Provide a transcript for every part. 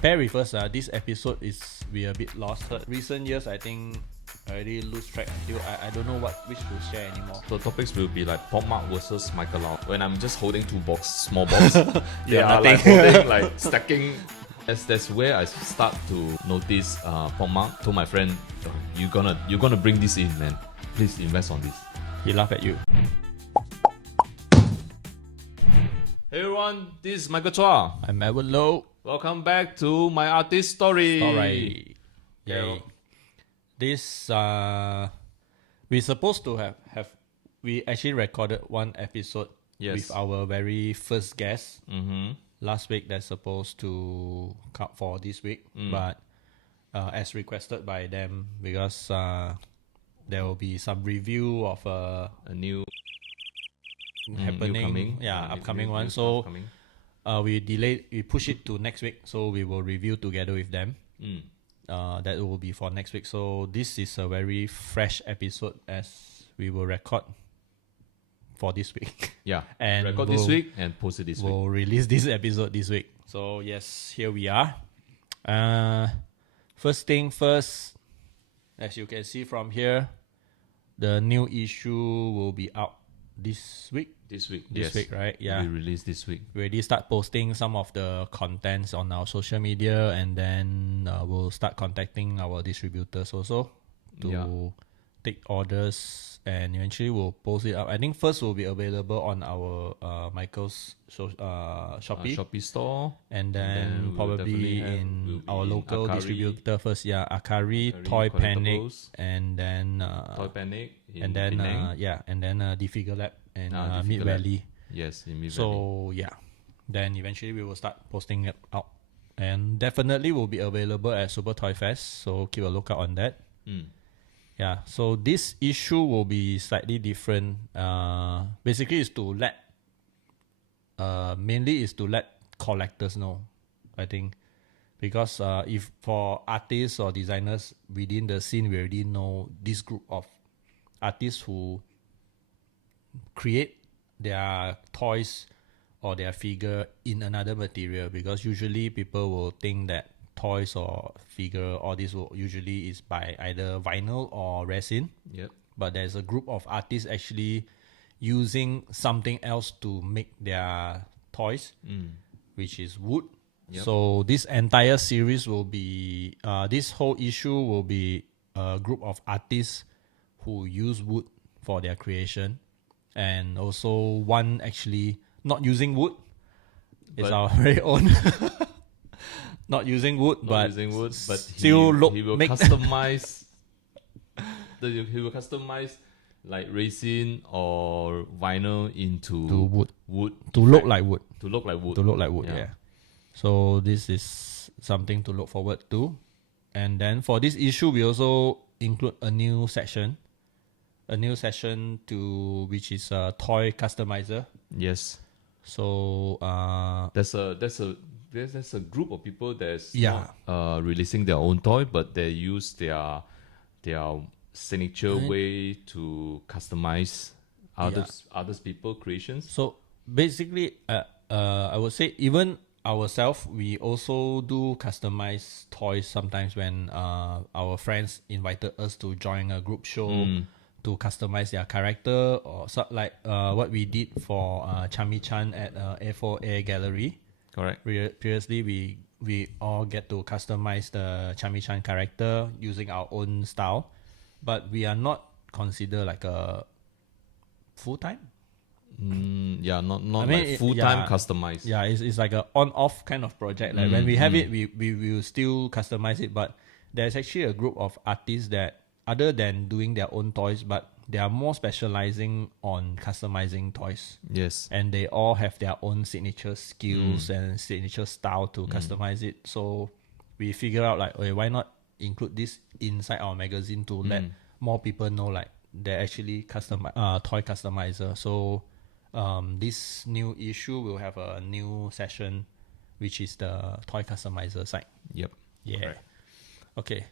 bear with us. This episode is we a bit lost. Recent years, I think I already lose track until I don't know which to share anymore. So topics will be like 𝘒𝙁 versus Michael Lau. When I'm just holding small box, they are like holding like stacking. That's where I start to notice 𝘒𝙁. Told my friend, you're gonna bring this in, man. Please invest on this. He laughed at you. Hey everyone, this is Michael Chuah. I'm Edward Low. Welcome back to my artist story. Alright. Yay. This we supposed to have we actually recorded one episode with our very first guest. Last week that's supposed to come for this week, but as requested by them, because there will be some review of a new happening, upcoming one. So we push it to next week, so we will review together with them. That will be for next week. So this is a very fresh episode as we will record for this week. Yeah, and record this week and post it this week. We'll release this episode this week. So yes, here we are. First thing first, as you can see from here, the new issue will be out this week. This week, right? Yeah. We release this week. We already start posting some of the contents on our social media, and then we'll start contacting our distributors also to take orders, and eventually we'll post it up. I think first will be available on our Michael's Shopee store, and then probably in our local distributor first. Yeah, 𝘾𝙍𝙀𝙁, Toy Panic, and then Toy Panic, and then 𝙒𝙊𝘾𝙄𝙃 Lab and Mid Valley. Yes, in Mid Valley. So yeah, then eventually we will start posting it out, and definitely will be available at Super Toy Fest. So keep a lookout on that. Yeah, so this issue will be slightly different. Basically, is to let mainly is to let collectors know, I think, because if for artists or designers within the scene, we already know this group of artists who create their toys or their figure in another material, because usually people will think that toys or figure, all this will usually is by either vinyl or resin. Yep. But there's a group of artists actually using something else to make their toys, which is wood. Yep. So this entire series will be, this whole issue will be a group of artists who use wood for their creation, and also one actually not using wood. It's our very own. Not using wood, but still he will customize. He will customize like resin or vinyl into wood to look like wood. To look like wood. To look like wood. Yeah. So this is something to look forward to. And then for this issue, we also include a new section to which is a toy customizer. Yes. So there's a group of people that's not releasing their own toy, but they use their signature way to customize others people creations. So basically, I would say even ourselves, we also do customize toys sometimes when our friends invited us to join a group show to customize their character, or like what we did for 𝘾𝙍𝙀𝙗 at A4A Gallery. Correct. Previously, we all get to customize the 𝘾𝙍𝙀𝙗 character using our own style, but we are not considered like a full-time. Not like full-time customized. Yeah, it's like a on-off kind of project. Like when we have it, we will still customize it, but there's actually a group of artists that, other than doing their own toys, but they are more specializing on customizing toys. Yes. And they all have their own signature skills and signature style to customize it. So we figure out like, okay, why not include this inside our magazine to let more people know like they're actually toy customizer. So this new issue will have a new session, which is the toy customizer side. Yep. Yeah. Right. Okay.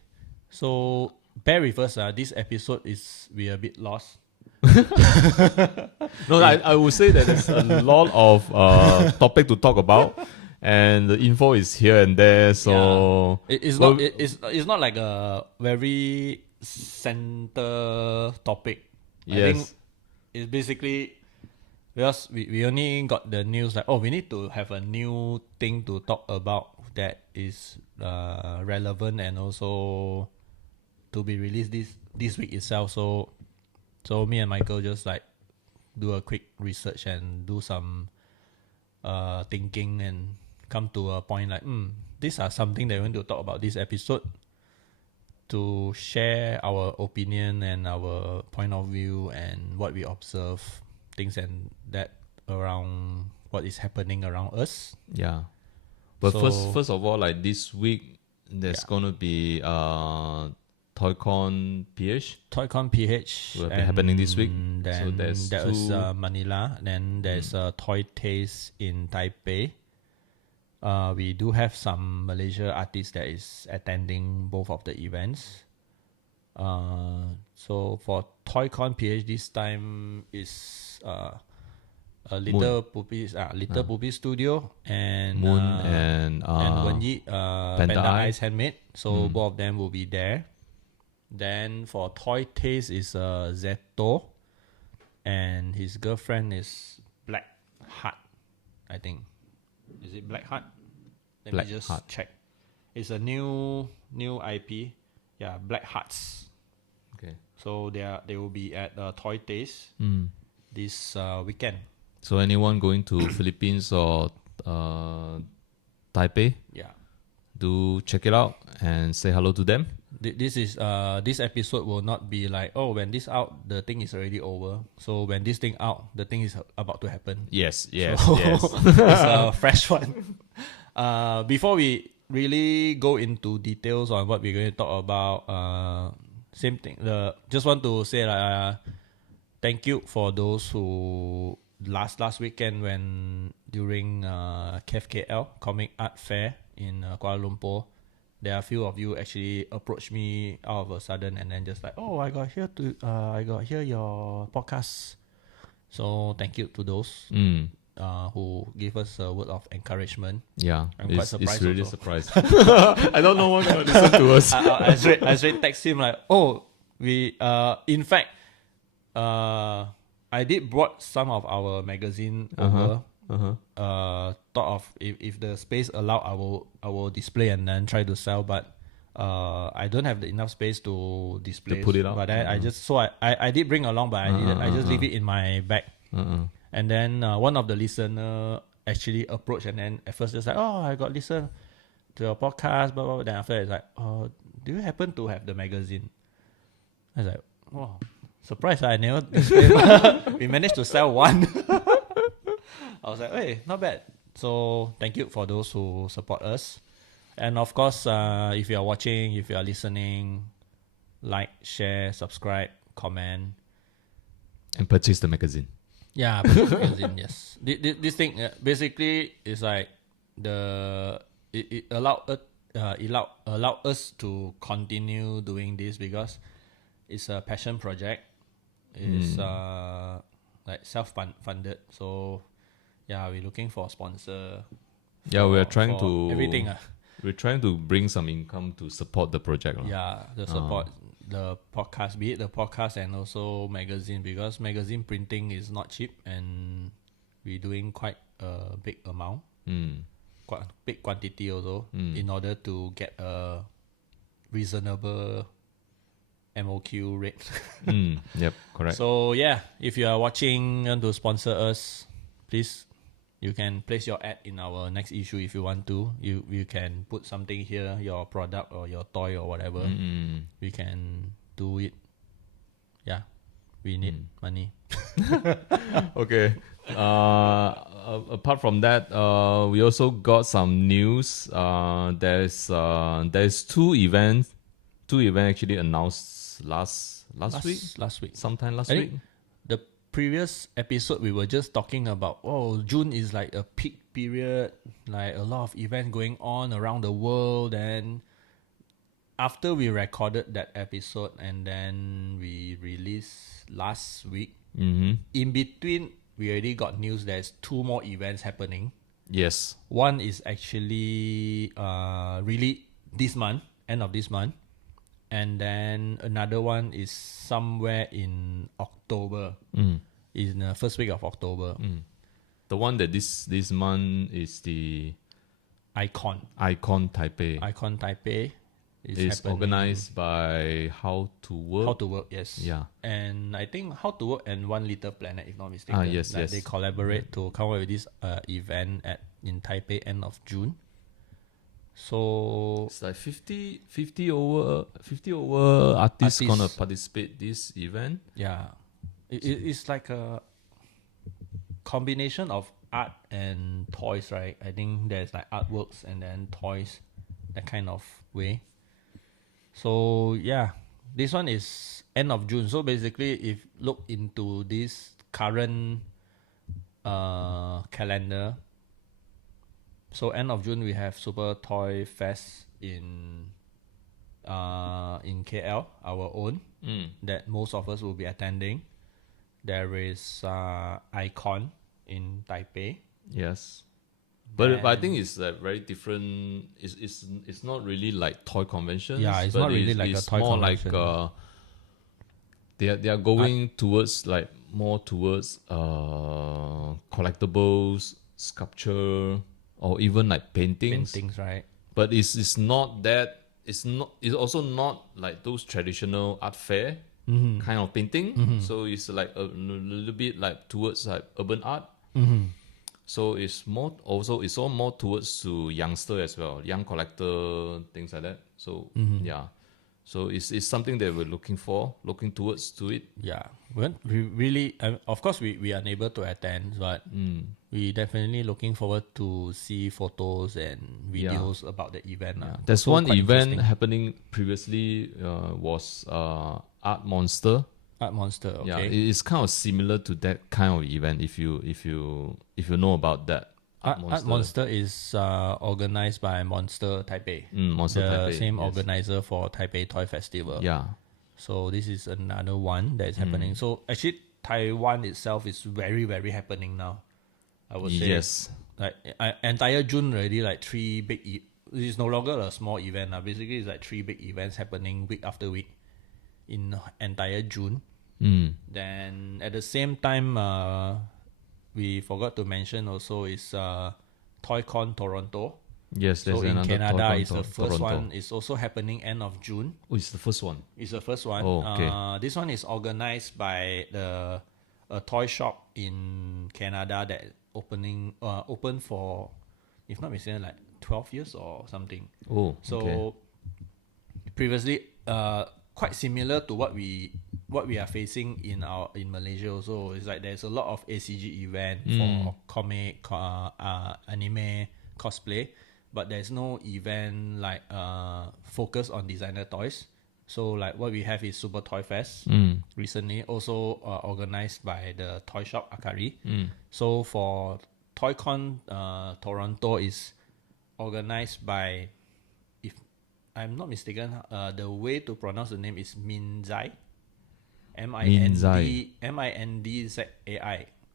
So bear with us. This episode we a bit lost. No, I would say that there's a lot of topic to talk about. and the info is here and there. So it's not like a very center topic. I think yes, it's basically because we only got the news like, oh, we need to have a new thing to talk about that is relevant and also to be released this week itself. So me and Michael just like do a quick research and do some thinking and come to a point like, these are something that we want to talk about this episode, to share our opinion and our point of view and what we observe, things and that around what is happening around us. yeah. But So- first of all, like this week, there's gonna be ToyCon PH. ToyCon PH Will be happening this week. Then So there's there's two- Manila. Then there's Toy Taste in Taipei. We do have some Malaysia artists that is attending both of the events. So for ToyCon PH this time is a Little Poopy Studio and Moon and Wenyi Panda Panda Eye. Eyes Handmade. So both of them will be there. Then for Toy Taste is Zeto, and his girlfriend is Black Heart, I think. Is it Black Heart? Let Black me just Heart. check. It's a new IP. Yeah, Black Hearts. Okay. So they will be at Toy Taste this weekend. So anyone going to Philippines or Taipei, Yeah. do check it out and say hello to them. This episode will not be like, oh, when this out the thing is already over. So when this thing out, the thing is about to happen. Yes, yes, So yes. it's a fresh one. Before we really go into details on what we're going to talk about, same thing. Just want to say thank you for those who last weekend when during 𝘾𝙍𝙀𝙿 Comic Art Fair in Kuala Lumpur, there are a few of you actually approached me out of a sudden and then just like, oh, I got here your podcast. So thank you to those who gave us a word of encouragement. Yeah, I'm quite surprised it's really also. surprised. I don't know what's going to listen to us. I straight text him like, oh, we in fact, I did brought some of our magazine over. Thought of if the space allow, I will display and then try to sell, but I don't have enough space to display. To put it out. But then I did bring along, but I just leave it in my bag. And then one of the listener actually approached and then at first just like, oh, I got listen to your podcast, blah, blah, blah. Then after it's like, oh, do you happen to have the magazine? I was like, wow, surprised I never display. We managed to sell one. I was like, hey, not bad. So thank you for those who support us. And of course, if you are watching, if you are listening, like, share, subscribe, comment. And purchase the magazine. Yeah, magazine, yes. This thing basically is like it allowed us to continue doing this because it's a passion project. It's like self-funded. So yeah, we're looking for a sponsor. Yeah, we are for trying to everything. We're trying to bring some income to support the project. Yeah, the support the podcast, be it the podcast and also magazine, because magazine printing is not cheap and we're doing quite a big amount, quite a big quantity also, in order to get a reasonable MOQ rate. Yep, correct. So yeah, if you are watching and to sponsor us, please, you can place your ad in our next issue if you want to. You can put something here, your product or your toy or whatever. We can do it. Yeah, we need money. Okay. Apart from that, we also got some news. There's two events actually announced last week. Last week. Sometime last I week. think the previous episode we were just talking about, oh, June is like a peak period, like a lot of events going on around the world. And after we recorded that episode and then we released last week, in between we already got news there's two more events happening. Yes. One is actually really this month, end of this month. And then another one is somewhere in October. In the first week of October. The one that this month is the 𝘊𝙀 Taipei. 𝘊𝙀 Is organized by How to Work. How to Work, yes. Yeah. And I think How to Work and One Little Planet, if not mistaken. Yes. They collaborate to come up with this event in Taipei end of June. So it's like 50 over artists gonna participate this event. Yeah. It's like a combination of art and toys, right? I think there's like artworks and then toys, that kind of way. So yeah, this one is end of June. So basically, if look into this current calendar, so end of June we have Super Toy Fest in KL, our own, that most of us will be attending. There is 𝘊𝙀 in Taipei. Yes. But I think it's like very different. It's not really like toy conventions. Yeah, it's not really like a toy convention. It's more like they are going towards like more towards collectibles, sculpture, or even like paintings. Paintings, right? But it's not that. It's also not like those traditional art fair kind of painting. So it's like a little bit like towards like urban art. So it's all more towards to youngster as well, young collector, things like that. So yeah, so it's something that we're looking towards to it. Yeah, well, we really, of course, we are unable to attend, but we definitely looking forward to see photos and videos about the event. There's one event happening previously was Art Monster. Art Monster, okay. Yeah, it's kind of similar to that kind of event. If you know about that, Art Monster is organized by Monster Taipei. Monster Taipei, the same organizer for Taipei Toy Festival. Yeah. So this is another one that is happening. So actually, Taiwan itself is very, very happening now, I would say. Yes. Like entire June already, like three big. It's no longer a small event. Basically, it's like three big events happening week after week in entire June. Then at the same time, we forgot to mention also is ToyCon Toronto. Yes, there's so in another Canada, ToyCon it's the first Toronto. one. It's also happening end of June. Oh, it's the first one. It's the first one. Oh, okay. This one is organized by a toy shop in Canada that open for, if not mistaken, like 12 years or something. Oh, so okay. Previously, quite similar to what we are facing in Malaysia also. It's like there's a lot of ACG event for comic, anime, cosplay, but there's no event like focus on designer toys. So like what we have is Super Toy Fest recently, also organized by the toy shop Akari. So for ToyCon Toronto is organized by, if I'm not mistaken, the way to pronounce the name is 𝘾𝙍. MINDZAI.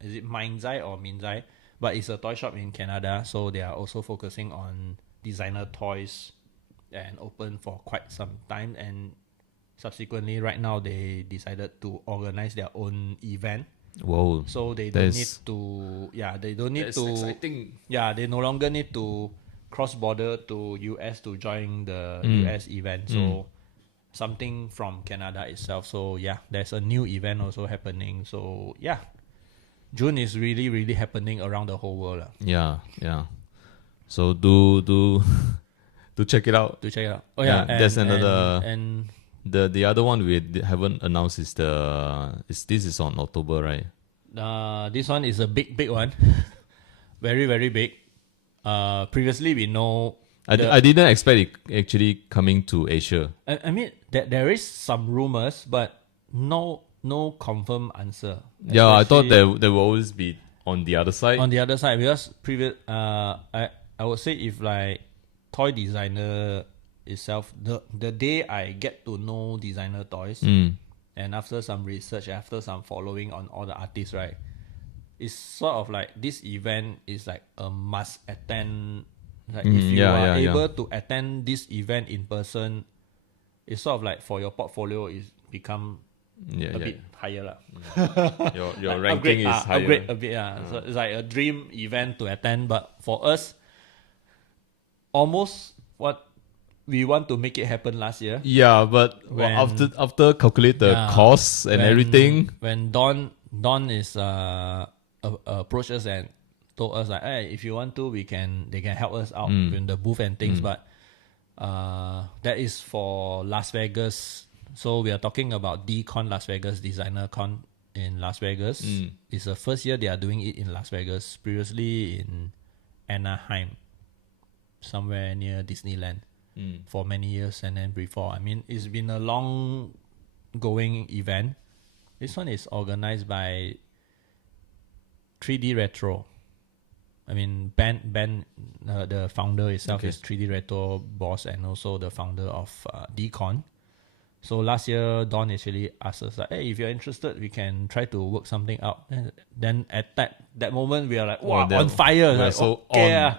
Is it 𝘾𝙍 or 𝘾𝙍? But it's a toy shop in Canada, so they are also focusing on designer toys and open for quite some time. And subsequently, right now, they decided to organize their own event. Whoa. So they don't need to, exciting. Yeah, they no longer need to cross border to US to join the US event. So something from Canada itself. So yeah, there's a new event also happening. So yeah, June is really, really happening around the whole world. Yeah. So do check it out. Oh yeah, there's another. And the other one we haven't announced is this is on October, right? This one is a big one, very, very big. Previously we know. I didn't expect it actually coming to Asia. I mean, there is some rumors, but no confirmed answer. Yeah, I thought there will always be on the other side. On the other side, because I would say if like toy designer itself, the day I get to know designer toys, and after some research, after some following on all the artists, right, it's sort of like this event is like a must attend. Like if you are able to attend this event in person, it's sort of like for your portfolio is become a bit higher lah. Your like ranking is higher. Upgrade a bit So it's like a dream event to attend, but for us, almost what we want to make it happen last year. Yeah, but after calculate the costs and everything, when Don is approached us and told us like, hey, if you want to, they can help us out in the booth and things, but that is for Las Vegas. So we are talking about 𝙒𝙗 Las Vegas, Designer Con in Las Vegas. It's the first year they are doing it in Las Vegas. Previously in Anaheim, somewhere near Disneyland, for many years. And then before, I mean, it's been a long going event. This one is organized by 3D Retro. I mean, Ben, the founder itself is 3D Retro boss and also the founder of 𝙒𝙗. So last year, Don actually asked us like, hey, if you're interested, we can try to work something out. And then at that moment, we are like, wow, on fire. Like, so okay,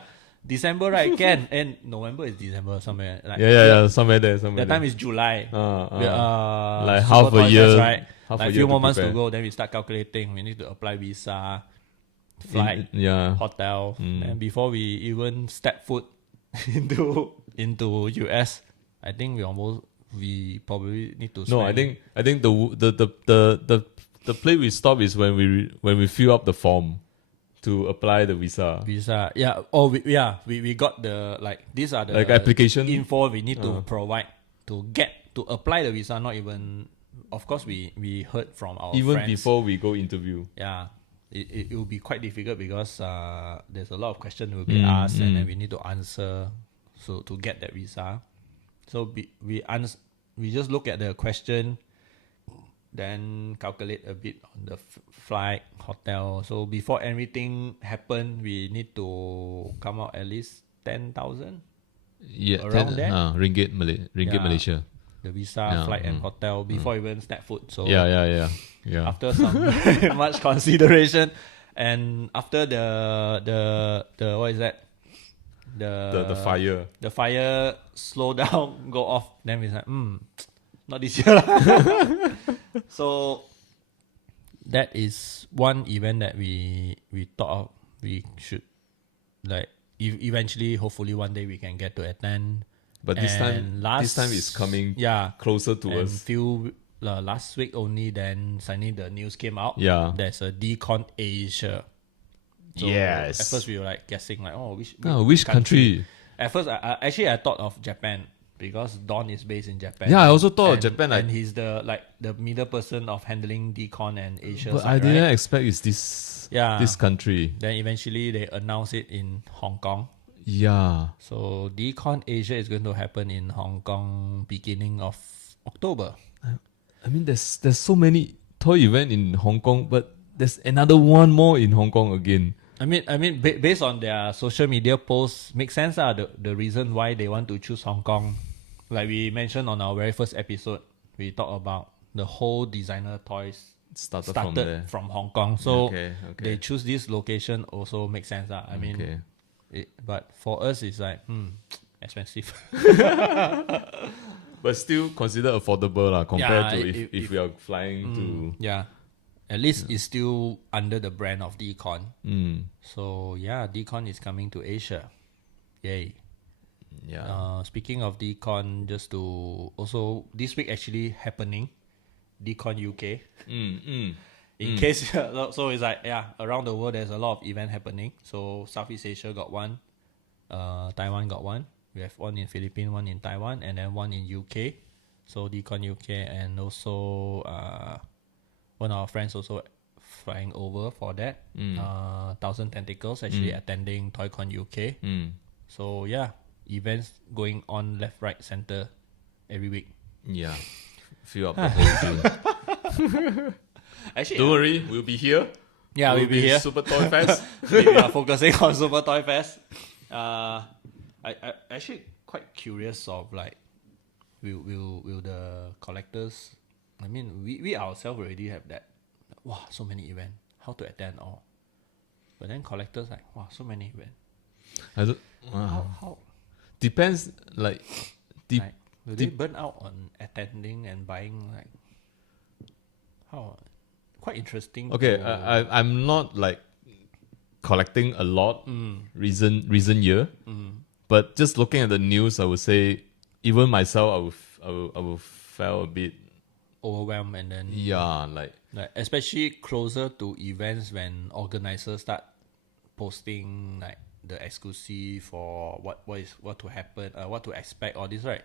December, right? Can. And November is December somewhere. Like, somewhere there. That time is July. Like half a year. Right? Like a few more months to go. Then we start calculating. We need to apply visa, flight, hotel. And before we even step foot into US, I think we probably need to. No, I think the place we stop is when we fill up the form to apply the visa. Yeah. Oh, we got the these are the like application info we need to provide to apply the visa. Not even, of course, we heard from our friends before we go interview. Yeah, it will be quite difficult because there's a lot of questions will be asked and then we need to answer. So to get that visa. So we just look at the question, then calculate a bit on the flight, hotel. So before everything happen, we need to come out at least 10,000. Yeah, around there. Ringgit Malaysia. The visa, flight, and hotel before even step foot. So yeah. After some much consideration, and after the what is that? The fire slow down, go off. Then we like, not this year. So that is one event that we thought of. We should eventually, hopefully one day we can get to attend. But this time is coming closer to us. Last week only, then suddenly the news came out. Yeah, there's a 𝙒𝙗 Asia. So yes. At first we were guessing which country? At first I thought of Japan because Don is based in Japan. Yeah, I also thought of Japan. And he's the middle person of handling 𝙒𝙗 and Asia. But I didn't expect it's this country. Then eventually they announced it in Hong Kong. Yeah. So 𝙒𝙗 Asia is going to happen in Hong Kong beginning of October. I mean, there's so many toy events in Hong Kong, but there's another one more in Hong Kong again. I mean, based on their social media posts, makes sense. The reason why they want to choose Hong Kong, like we mentioned on our very first episode, we talked about the whole designer toys started from Hong Kong. So they choose this location also makes sense. I mean, but for us it's like expensive. But still considered affordable compared to if we are flying to. At least it's still under the brand of 𝙒𝙗. So 𝙒𝙗 is coming to Asia. Yay. Yeah. Speaking of 𝙒𝙗, just to also this week actually happening, 𝙒𝙗 UK. In case so it's around the world there's a lot of event happening. So Southeast Asia got one, Taiwan got one. We have one in Philippines, one in Taiwan, and then one in UK. So 𝙒𝙗 UK, and also one of our friends also flying over for that. Thousand Tentacles actually attending ToyCon UK. So events going on left, right, center every week. Yeah, fill up the whole thing. Actually, don't worry, we'll be here. Yeah, we'll be here. Super Toy Fest. We are focusing on Super Toy Fest. I actually quite curious of will the collectors. I mean, we ourselves already have that. Wow, so many events. How to attend all? But then collectors like, wow, so many events. I don't, How depends. Like, like, will they burn out on attending and buying? Like, how? Quite interesting. okay, I'm not like collecting a lot recent year, but just looking at the news, I would say even myself, I will feel a bit overwhelmed, and then like especially closer to events when organizers start posting like the exclusive for what to happen, what to expect, all this, right?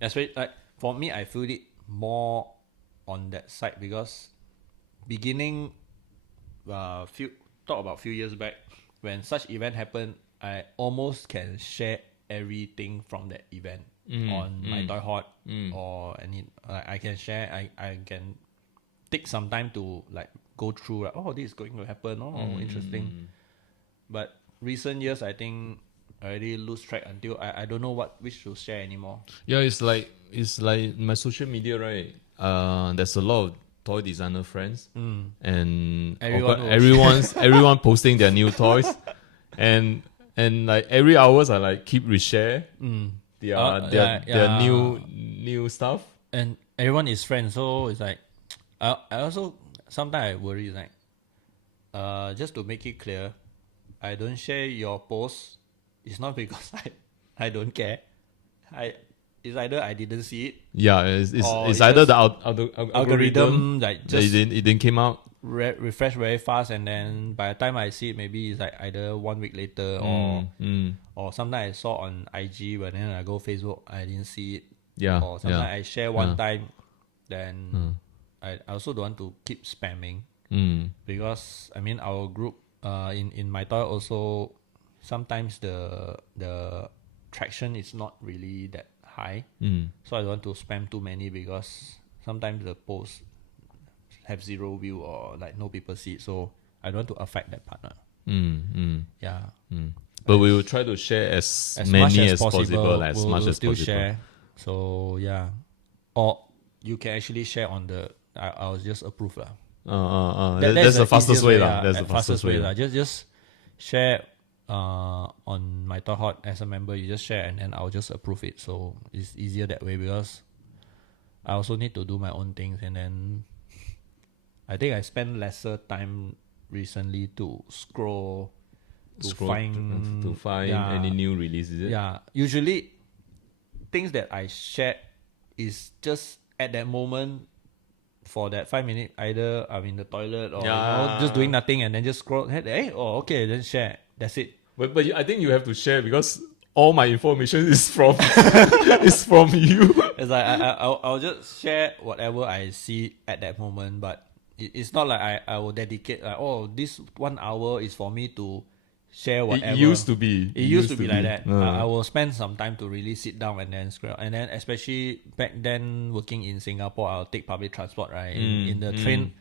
Especially like for me, I feel it more on that side because beginning few years back when such event happened, I almost can share everything from that event on my 𝙤𝙀𝙀𝙁 or any I can share. I can take some time to like go through like, oh, this is going to happen, interesting. But recent years, I think I already lose track until I don't know which to share anymore. Yeah, it's like my social media, right? There's a lot of toy designer friends, and everyone posting their new toys, and like every hours I like keep reshare their new stuff, and everyone is friends, so it's like I also sometimes I worry like just to make it clear, I don't share your post. It's not because I don't care. It's either I didn't see it. Yeah, it's either the algorithm like just it didn't came out. Refresh very fast, and then by the time I see it, maybe it's like either 1 week later or sometimes I saw on IG, but then I go Facebook, I didn't see it. Yeah. Or sometimes I share one time, then I also don't want to keep spamming because I mean our group in my toy also sometimes the traction is not really that high, so I don't want to spam too many because sometimes the posts have 0 view or like no people see it, so I don't want to affect that partner. But we will try to share as many as possible, as much as possible. Share. So or you can actually share on the I'll just approve lah. That's the fastest way lah. That's the fastest way lah. Just share on my 𝙤𝙀𝙀 as a member. You just share and then I'll just approve it. So it's easier that way because I also need to do my own things, and then I think I spend lesser time recently to scroll to find any new release, is it? Yeah. Usually things that I share is just at that moment for that 5 minutes, either I'm in the toilet or just doing nothing and then just scroll. Hey, okay, then share. That's it. But I think you have to share because all my information is from is from you. It's like I'll just share whatever I see at that moment, but it's not like I will dedicate like, this 1 hour is for me to share whatever. It used to be like that. I will spend some time to really sit down and then scroll. And then especially back then working in Singapore, I'll take public transport, right? In the train,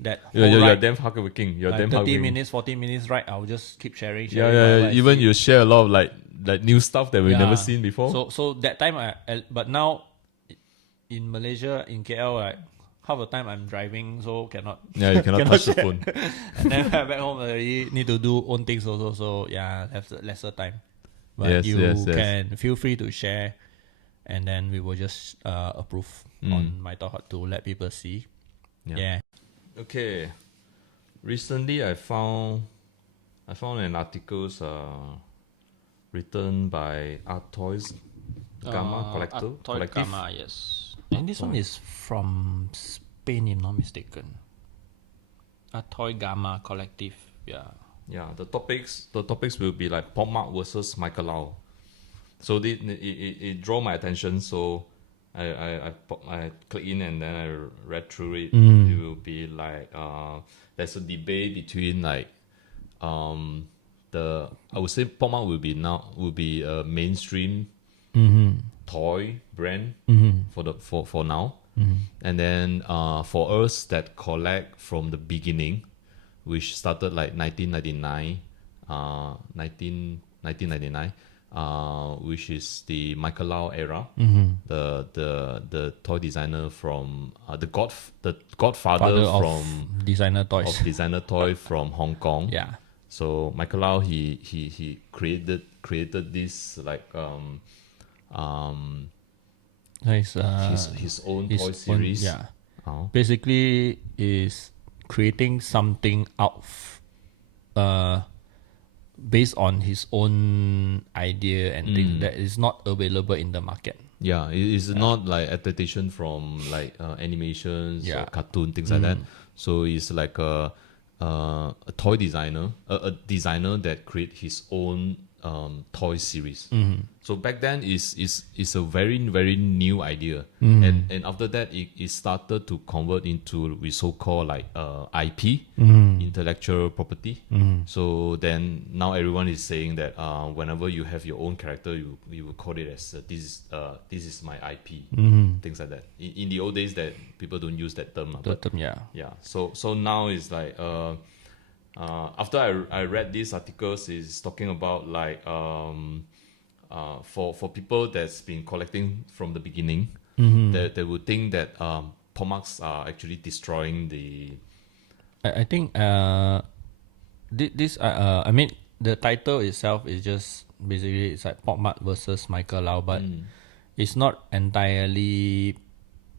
that you're damn hardworking. You're damn 30 minutes, 40 minutes ride, I'll just keep sharing. Even you share a lot of like new stuff that we've never seen before. So that time but now in Malaysia, in KL, like half the time I'm driving, so cannot. Yeah, you cannot touch the phone. And then back home, I really need to do own things also. So have lesser time. But you can feel free to share, and then we will just approve on my 𝙤𝙀𝙀 to let people see. Yeah. Okay. Recently, I found an article written by 𝙤𝙀𝙀𝙀 Collective. Yes. And this one is from Spain, if not mistaken. 𝙤𝙀𝙀𝙀𝙀 Collective. Yeah. The topics will be like 𝙤𝙀𝙀 versus 𝑚ichael. So it drew my attention. So I click in and then I read through it. It will be like there's a debate between like I would say 𝙤𝙀𝙀 will be a mainstream toy brand for now, and then for us that collect from the beginning, which started like 1999, which is the Michael Lau era. The toy designer from the godfather from designer toys. of designer toy from Hong Kong. Yeah. So Michael Lau he created this like his own toy series. Yeah. Oh. Basically, is creating something out based on his own idea and thing that is not available in the market. Yeah, it's not like adaptation from like animations or cartoon things like that. So it's like a toy designer, a designer that create his own toy series. So back then is a very new idea, and after that it started to convert into we so-called like IP, intellectual property. So then now everyone is saying that whenever you have your own character, you will call it as this is my IP, things like that. In the old days, that people don't use that term. Yeah. So now it's like after I read these articles, is talking about like for people that's been collecting from the beginning, they would think that pop marks are actually destroying the. I think this I mean the title itself is just basically it's like pop mark versus Michael Lau, but it's not entirely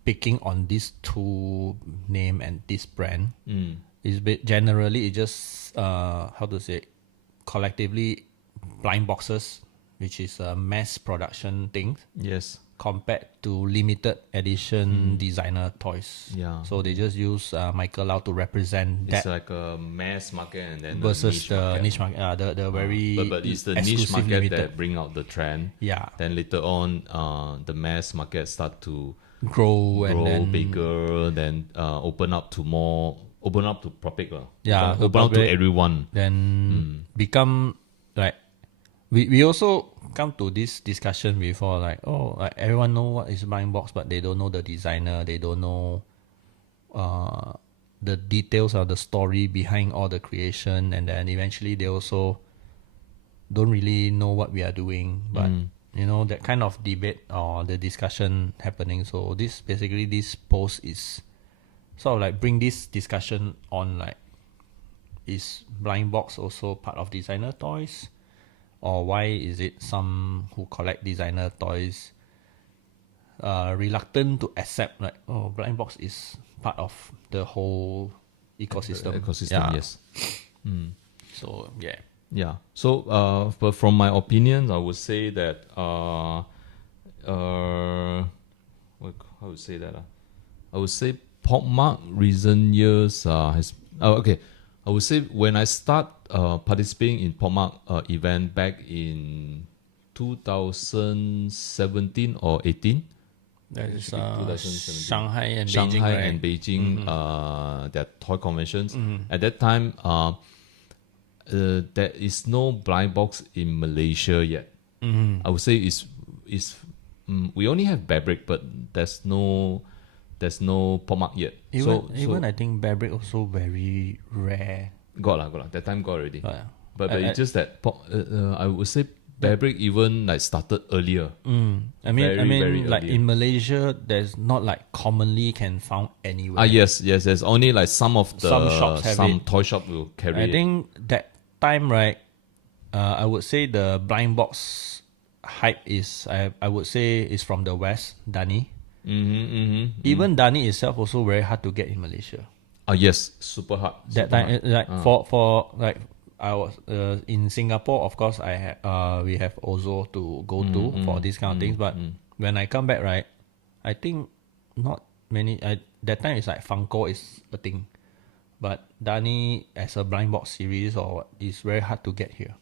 picking on these two name and this brand. It's generally it just how to say collectively blind boxes, which is a mass production thing. Yes. Compared to limited edition designer toys. Yeah. So they just use Michael Lau to represent that. It's like a mass market and then versus a niche market. The very but it's the niche exclusive market limited. that bring out the trend. Yeah. Then later on, the mass market start to grow and then bigger. Then open up to public. Yeah. Open up to everyone. Then become like we also come to this discussion before, like everyone know what is blind box, but they don't know the designer, they don't know the details of the story behind all the creation, and then eventually they also don't really know what we are doing. But you know, that kind of debate or the discussion happening. So this post is sort of like bring this discussion on, like, is blind box also part of designer toys? Or why is it some who collect designer toys reluctant to accept, like, blind box is part of the whole ecosystem? Yes. So yeah. Yeah. So but from my opinion, I would say that how would say that? I would say pop mark recent years has okay. I would say when I start participating in pop mark event back in 2017 or 18. That is 2017. Shanghai and Shanghai Beijing, right? and Beijing, that toy conventions. At that time, there is no blind box in Malaysia yet. I would say is we only have Babrick, but there's no pop mark yet. Even I think Babrick also very rare. Got lah. That time got already. But it's just that I would say Babrick even like started earlier. I mean, very like earlier. in Malaysia, there's not like commonly can found anywhere. Yes. There's only like some shops have some it. toy shop will carry I think that time, right? I would say the blind box hype is I would say is from the West, Dani. Even Dani itself also very hard to get in Malaysia. Yes, super hard. That time, like for like I was in Singapore. Of course, we have Ozo to go to for these kind of things. But when I come back, right, I think not many. That time it's like Funko is a thing, but Dani as a blind box series is very hard to get here.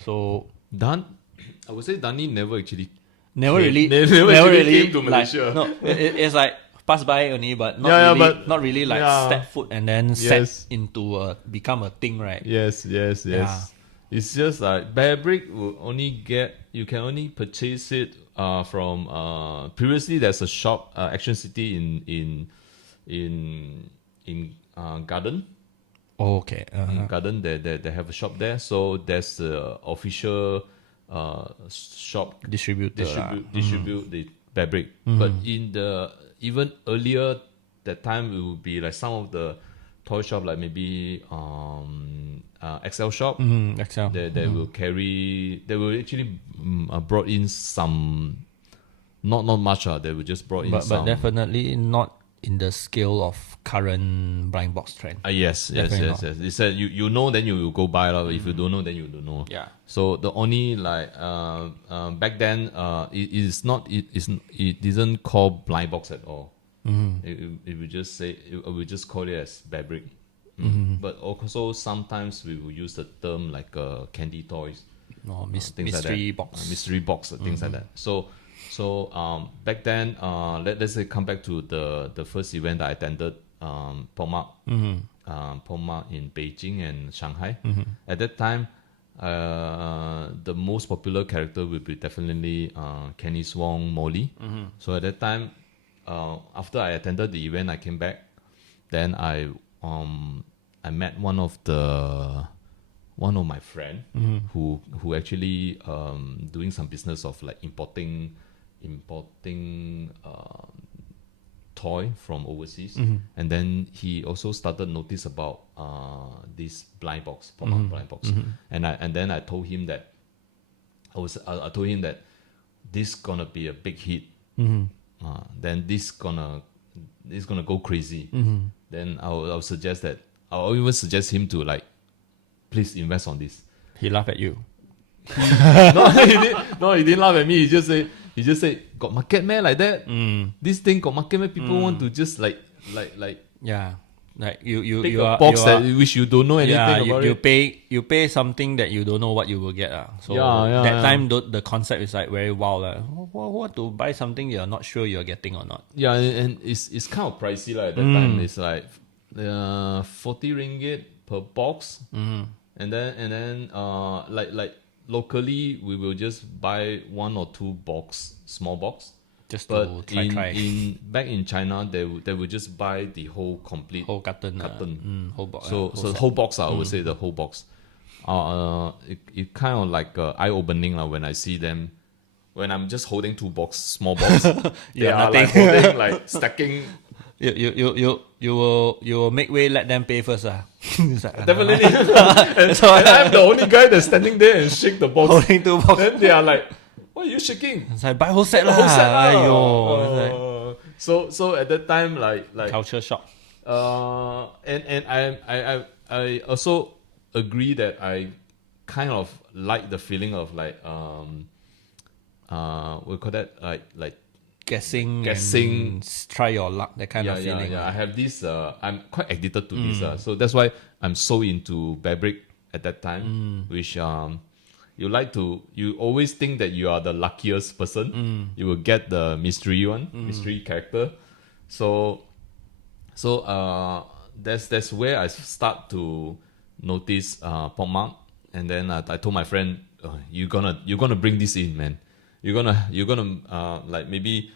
So I would say Dani never actually really came to Malaysia. Like, no, it's like pass by only, but not really like step foot and then set into become a thing, right? Yes. Yeah. It's just like Babrick you can only purchase it from previously there's a shop Action City in Garden. Okay. In Garden they have a shop there, so there's the official shop distribute the fabric. But in the even earlier that time, it would be like some of the toy shop, like maybe XL shop. XL. They will carry. They will actually brought in some. Not much. They will just brought in some. But definitely not in the scale of current blind box trend. Yes. They said you know, then you will go buy lah. If you don't know, then you don't know. Yeah. So the only like back then it isn't call blind box at all. It will just say we just call it as fabric. But also sometimes we will use the term like candy toys, or things mystery like that. box. Mystery box, things like that. So back then, let's say come back to the first event that I attended, 𝙁𝙁𝙀𝙁𝙀 in Beijing and Shanghai. At that time, the most popular character will be definitely 𝘾𝙍𝙀𝙁𝙀𝙁𝙁. So at that time, after I attended the event, I came back. Then I met one of my friend who actually doing some business of like importing toy from overseas, and then he also started notice about this blind box, blind box, and then I told him that I told him that this gonna be a big hit. Then this gonna go crazy. Then I'll suggest that I'll even suggest him to like, please invest on this. He laughed at you. He didn't laugh at me. He just said, got market man like that. This thing got market man. People want to just like Yeah, like you pick you a are box you that are, which you don't know anything about you it. you pay something that you don't know what you will get. So Yeah. time the concept is like very wild. What to buy something you're not sure you're getting or not. Yeah, and it's kind of pricey at that time. It's like 40 ringgit per box. And then like locally we will just buy 1 or 2 small box. Just But to try. back in China, they would just buy the whole complete Whole carton. Whole box. So the whole box, I would say the whole box. It kind of like eye opening when I see them. When I'm just holding 2 small box, they are like holding like stacking. You will make way, let them pay first. It's like, Definitely. and I'm the only guy that's standing there and shake the box. holding 2 boxes. Then they are like, "Why are you shaking?" It's like buy whole set lah. Whole set lah. Aiyo. It's like So at that time, like culture shock. and I also agree that I kind of like the feeling of like we call that like Guessing, and try your luck, that kind of feeling. I have this. I'm quite addicted to this. So that's why I'm so into fabric at that time. Which you always think that you are the luckiest person. You will get the mystery character. So that's where I start to notice 𝙁𝙁𝙀𝙁𝙀, and then I told my friend, you're gonna bring this in, man. You're gonna like maybe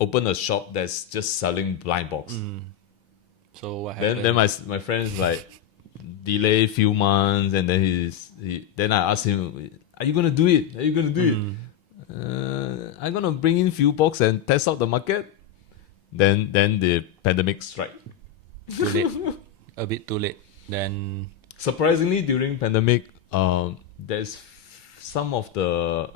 open a shop that's just selling blind box. So what happened? Then my friend is like delay few months, and then then I asked him, are you gonna do it? I'm gonna bring in few box and test out the market. Then the pandemic strike. Too late. A bit too late. Then Surprisingly, during pandemic, there's some of the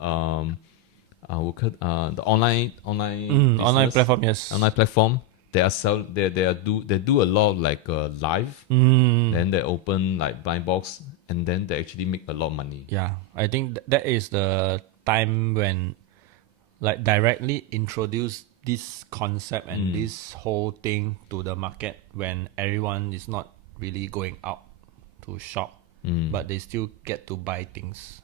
the online online platform, yes. online platform, they do a lot of like live. Then they open like blind box, and then they actually make a lot of money. Yeah, I think that is the time when like directly introduce this concept and this whole thing to the market, when everyone is not really going out to shop, but they still get to buy things.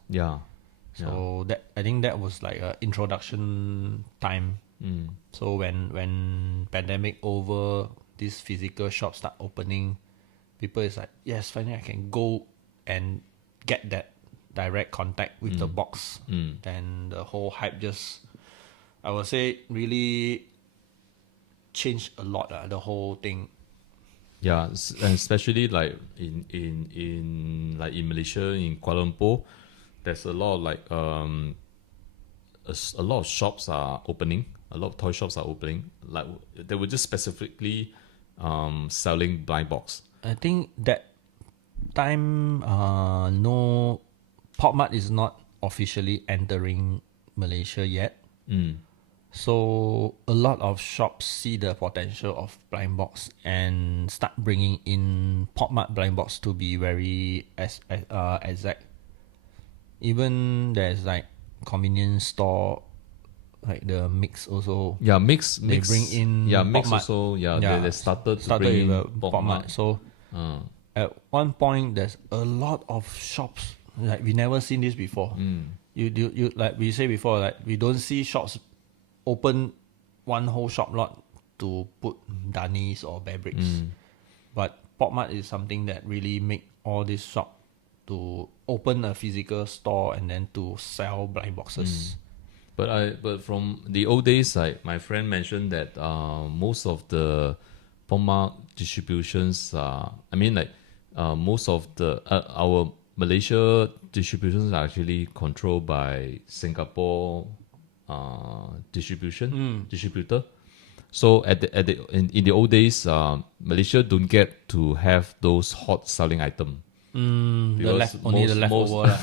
So that I think that was like a introduction time. So when pandemic over, this physical shops start opening, people is like, yes, finally I can go and get that direct contact with the box. Then the whole hype just, I would say, really changed a lot. The whole thing. Yeah, and especially like in Malaysia, in Kuala Lumpur, there's a lot of like a lot of shops are opening. A lot of toy shops are opening. Like they were just specifically selling blind box. I think that time, no, Pop Mart is not officially entering Malaysia yet. So a lot of shops see the potential of blind box and start bringing in Pop Mart blind box to be very exact. Even there's like convenience store, like the Mix also. Yeah, Mix. They bring in Mix Pop Mart. also. Yeah, they started to bring with in Pop Mart. So at one point, there's a lot of shops. Like we never seen this before. You like we say before, like we don't see shops open one whole shop lot to put Danis or Bebricks. But Pop Mart is something that really make all this shop to open a physical store and then to sell blind boxes. But from the old days, like my friend mentioned that most of the Pop Mart distributions, most of the our Malaysia distributions are actually controlled by Singapore distributor. So in the old days, Malaysia don't get to have those hot selling item. Only the leftover.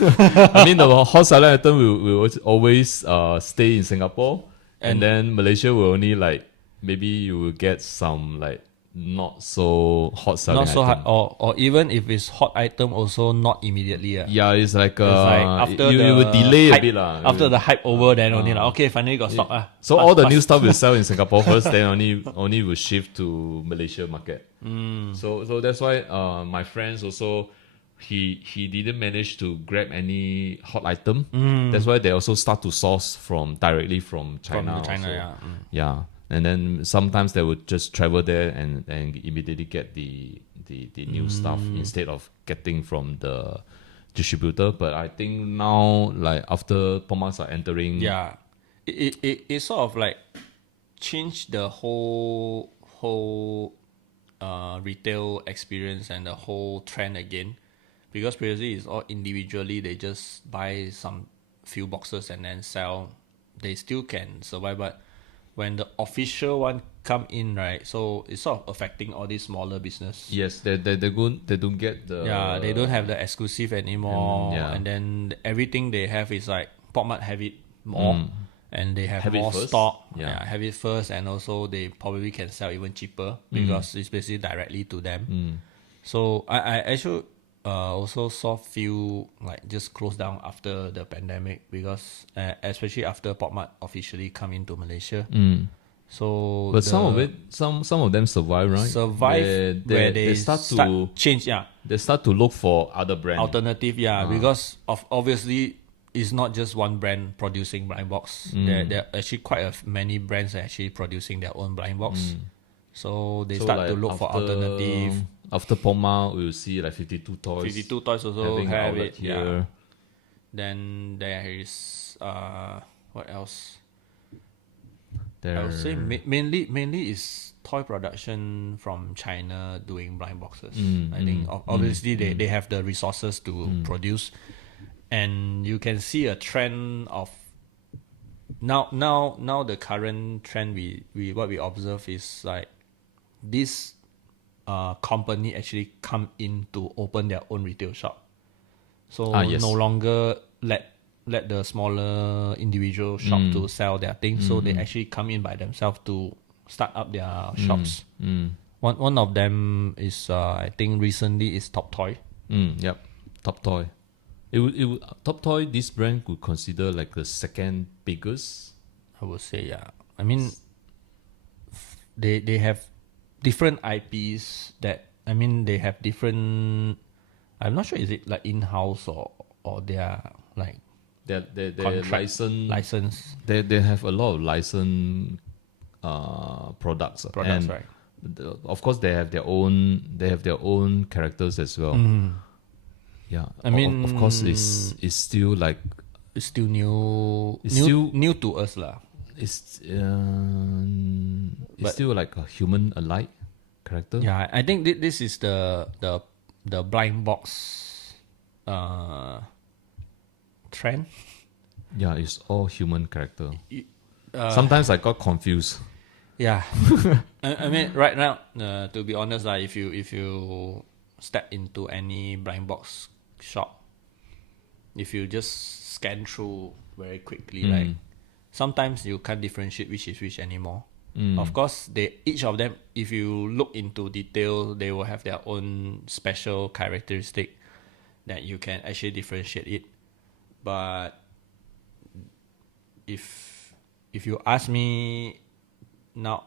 I mean, the hot selling item will always stay in Singapore, and then Malaysia will only like maybe you will get some like not so hot selling not so item. hot, or even if it's hot item, also not immediately. Yeah, it's like after you will delay a bit after the hype over, then only like okay, finally got stock. So all the new stuff will sell in Singapore first, then only will shift to Malaysia market. So that's why my friends also he didn't manage to grab any hot item. That's why they also start to source directly from China. Yeah. And then sometimes they would just travel there and immediately get the new stuff instead of getting from the distributor. But I think now, like after Pop Marts are entering, it sort of like changed the whole retail experience and the whole trend again, because previously it's all individually. They just buy some few boxes and then sell. They still can survive, but when the official one come in, right, so it's sort of affecting all these smaller business. Yes, they don't get the they don't have the exclusive anymore, and then everything they have is like Pop Mart have it more, and they have more stock. Have it first, and also they probably can sell even cheaper because it's basically directly to them. So I actually also saw few like just close down after the pandemic, because especially after Pop Mart officially come into Malaysia. So but some of them survive, right? They start to change. They start to look for other brand alternative. Because of obviously it's not just one brand producing blind box. There are actually quite many brands actually producing their own blind box. So they start to look for alternative. After Pop Mart, we will see like 52 Toys. 52 Toys also have it here. Then there is what else? I would say mainly is toy production from China doing blind boxes. I think obviously they have the resources to produce, and you can see a trend of now the current trend we what we observe is like this company actually come in to open their own retail shop. So no longer let the smaller individual shop to sell their things. So they actually come in by themselves to start up their shops. One of them is I think recently is Top Toy. Yep, Top Toy. It would Top Toy. This brand could consider like the second biggest. I would say I mean, they have different IPs that they have different. I'm not sure is it like in-house or they are like they license. They have a lot of licensed products, right? Of course, they have their own characters as well. Yeah, I mean, of course, it's still like it's still new to us lah. It's still like a human-alike character. Yeah, I think this is the blind box trend. Yeah, it's all human character. Sometimes I got confused. Yeah, I mean, right now, to be honest, if you step into any blind box shop, if you just scan through very quickly, like sometimes you can't differentiate which is which anymore. Of course, each of them, if you look into detail, they will have their own special characteristic that you can actually differentiate it. But if you ask me now,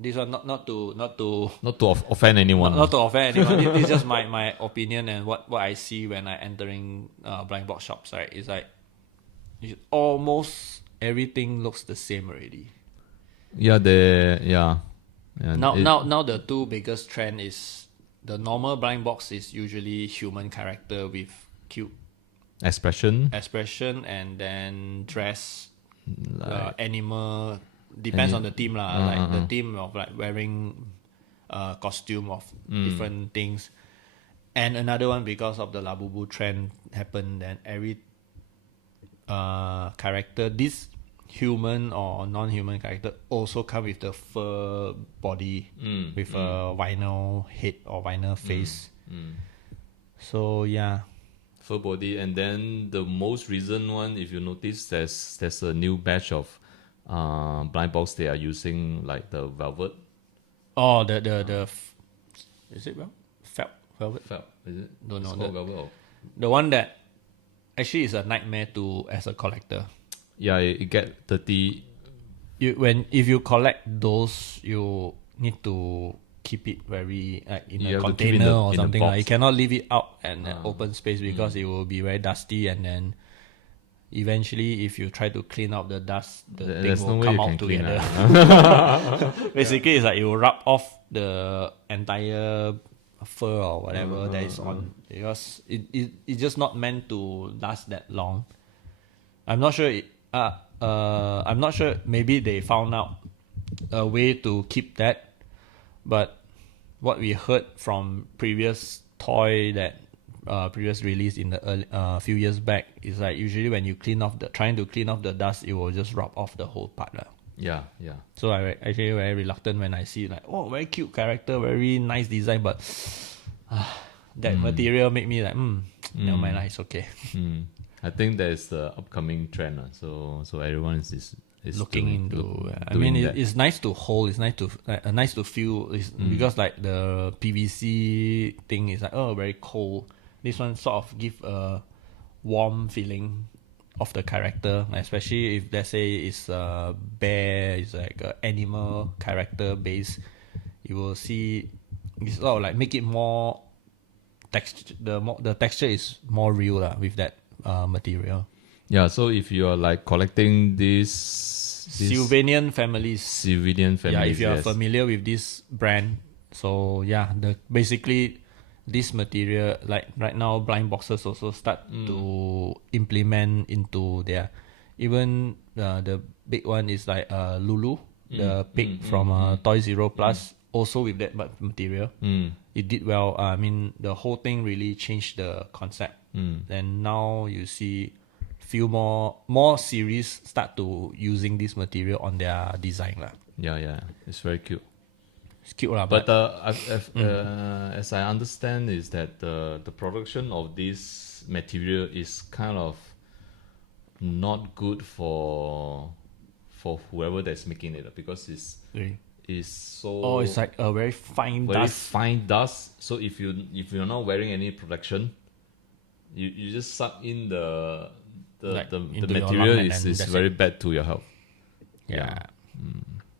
this one not to offend anyone. not to offend anyone. This is just my opinion and what I see when I entering blind box shops. Right, it's like almost everything looks the same already. Yeah, Now the two biggest trend is the normal blind box is usually human character with cute expression, and then dress, animal. Depends on the theme lah. Like the theme of like wearing costume of different things. And another one, because of the Labubu trend happened, then every character, this human or non-human character, also come with the fur body with a vinyl head or vinyl face. So yeah, fur body. And then the most recent one, if you notice, there's a new batch of blind box. They are using like the velvet. Oh, is it velvet? Felt, is it? Don't know. Velvet or? The one that actually is a nightmare as a collector. Yeah, it get dirty. If you collect those, you need to keep it very in a container or something. Like you cannot leave it out in an open space because it will be very dusty, and then eventually, if you try to clean out the dust, the thing will come out together. Basically, it's like it will rub off the entire fur or whatever that is on, because it's just not meant to last that long. I'm not sure. I'm not sure. Maybe they found out a way to keep that, but what we heard from previous toy that previous release in the few years back is like usually when you trying to clean off the dust, it will just rub off the whole part lah. Yeah. So I actually very reluctant when I see like, oh, very cute character, very nice design, but that material make me like, never mind lah, it's okay. I think that is the upcoming trend. So everyone is looking into. I mean, it's nice to hold. It's nice to feel. Because like the PVC thing is like, oh, very cold. This one sort of give a warm feeling of the character, especially if let's say it's a bear, it's like an animal character base. You will see it's sort of like make it more texture. The texture is more real lah with that material. Yeah, so if you are like collecting these Sylvanian families. Yeah, if you are familiar with this brand, so yeah, basically this material, like right now, blind boxes also start to implement into their. Even the big one is like Lulu, the pig from �々+, also with that material. It did well. I mean, the whole thing really changed the concept. And now you see few more series start to using this material on their design lah. Yeah, it's very cute. It's cute lah. But as I understand, is that the production of this material is kind of not good for whoever that's making it, because it's so. Oh, it's like a very fine dust. So if you're not wearing any protection, you just suck in the material is very bad to your health. Yeah.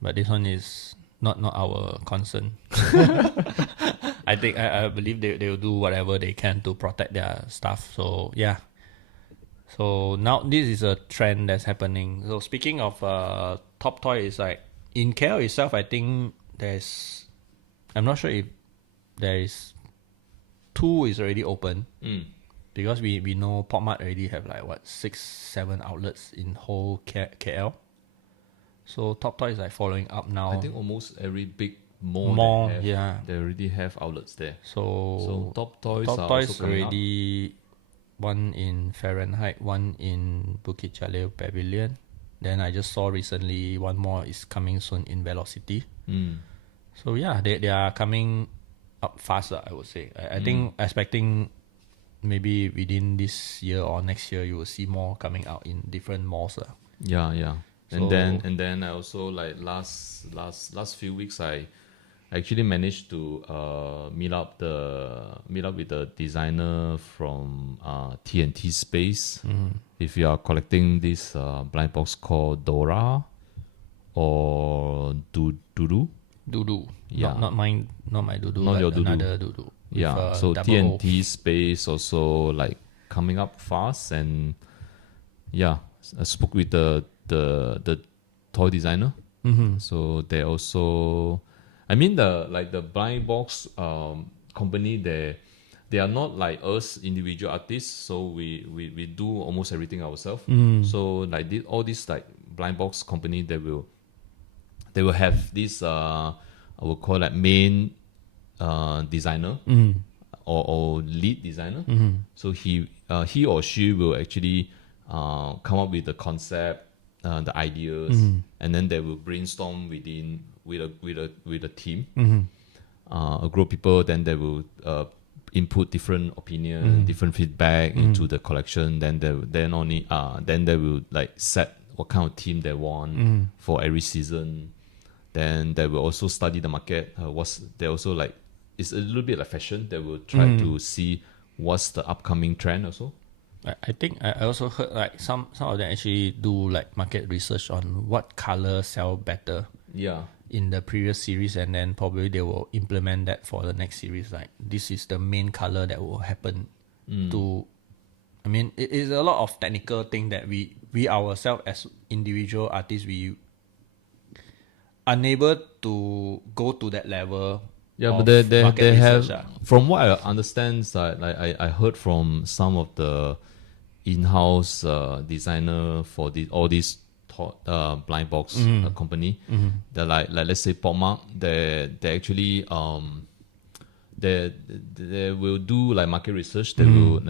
But this one is not our concern. I believe they will do whatever they can to protect their stuff. So yeah. So now this is a trend that's happening. So speaking of top toy, is like in KL itself, I think I'm not sure if there is 2 is already open. Because we know PopMart already have like 6-7 outlets in whole KL. So Top Toy is like following up now. I think almost every big mall they already have outlets there. So Top Toys already one in Fahrenheit, one in 𝘾𝙍𝙀𝙿𝙄𝙏 Pavilion. Then I just saw recently one more is coming soon in Velocity. So yeah, they are coming up faster, I would say. I think expecting maybe within this year or next year you will see more coming out in different malls. Yeah. So- And then I also like last few weeks I actually managed to meet up with the designer from TNT Space. If you are collecting this blind box called Dora or Dudu. Dudu. Yeah. Not mine, not my Dudu, Not but your Dudu. another Dudu. with, Yeah, so double TNT Space also like coming up fast, and yeah, I spoke with the toy designer. So they also, I mean the blind box company, they are not like us individual artists, so we do almost everything ourselves. So like all these like blind box company, they will have this I will call like main designer or lead designer. So he or she will actually come up with the concept, the ideas, and then they will brainstorm with a team, a group of people. Then they will input different opinion, different feedback into the collection. Then they will like set what kind of team they want for every season. Then they will also study the market. They also like, it's a little bit like fashion. They will try to see what's the upcoming trend also. I think I also heard like some of them actually do like market research on what color sell better Yeah. in the previous series, and then probably they will implement that for the next series. Like this is the main color that will happen to. I mean, it is a lot of technical thing that we ourselves as individual artists, we unable to go to that level. Yeah, of but they market have, research, from what I understand, like I heard from some of the in-house designer for all these blind box company. They're like let's say 𝘾𝙍𝙀𝙀𝙁, they actually they will do like market research. They will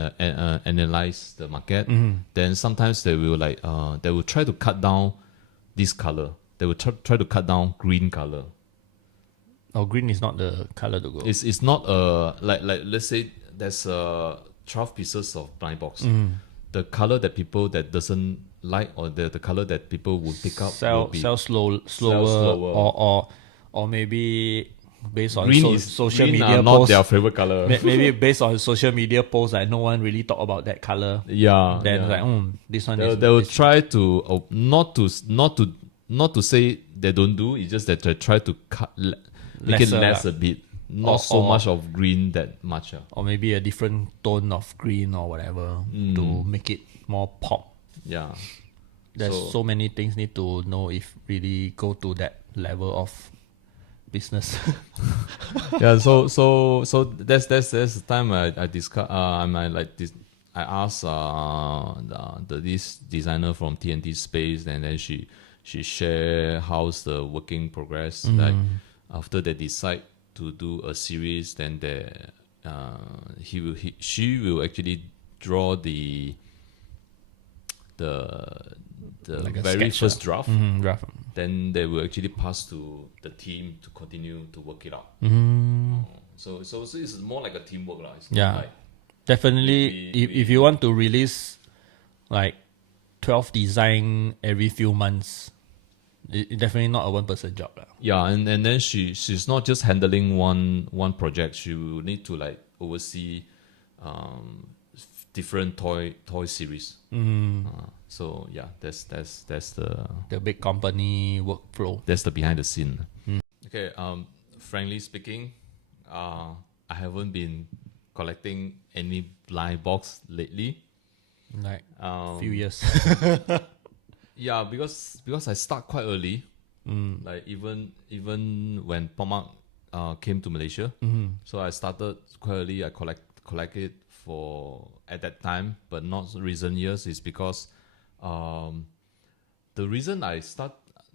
analyze the market. Then sometimes they will like they will try to cut down this color. They will try to cut down green color. Oh, green is not the color to go. It's not like let's say there's 12 pieces of blind box. The color that people that doesn't like, or the color that people would pick up, will be sell slower. Or maybe based on green. social Green media are not posts. their favorite color. Maybe based on social media posts, like no one really talk about that color. Yeah. Then like, this one is. They will try to not to say they don't do. It's just that they try to make it Lesser less lah. a bit. Not so much of green that much. Or maybe a different tone of green or whatever to make it more pop. Yeah. There's so many things need to know if really go to that level of business. Yeah. So that's the time I discuss. I like this. I asked this designer from TNT Space, and then she share how's the working progress. Like after they decide to do a series, then she will actually draw the Like a very sketch, first draft. Draft. Then they will actually pass to the team to continue to work it out. So it's more like a teamwork lah. It's not Yeah. like Definitely, if you want to release like 12 design every few months, it's definitely not a one-person job. yeah, and then she's not just handling one project. She will need to like oversee different toy series. So yeah, that's The big company workflow. that's the behind the scene. Okay, frankly speaking, I haven't been collecting any blind box lately. Like few years. Yeah, because I start quite early. Like even when 𝘾𝙍𝙀𝙀𝙀𝙀 came to Malaysia, so I started quite early. I collect it for at that time, but not recent years. Is because the reason I start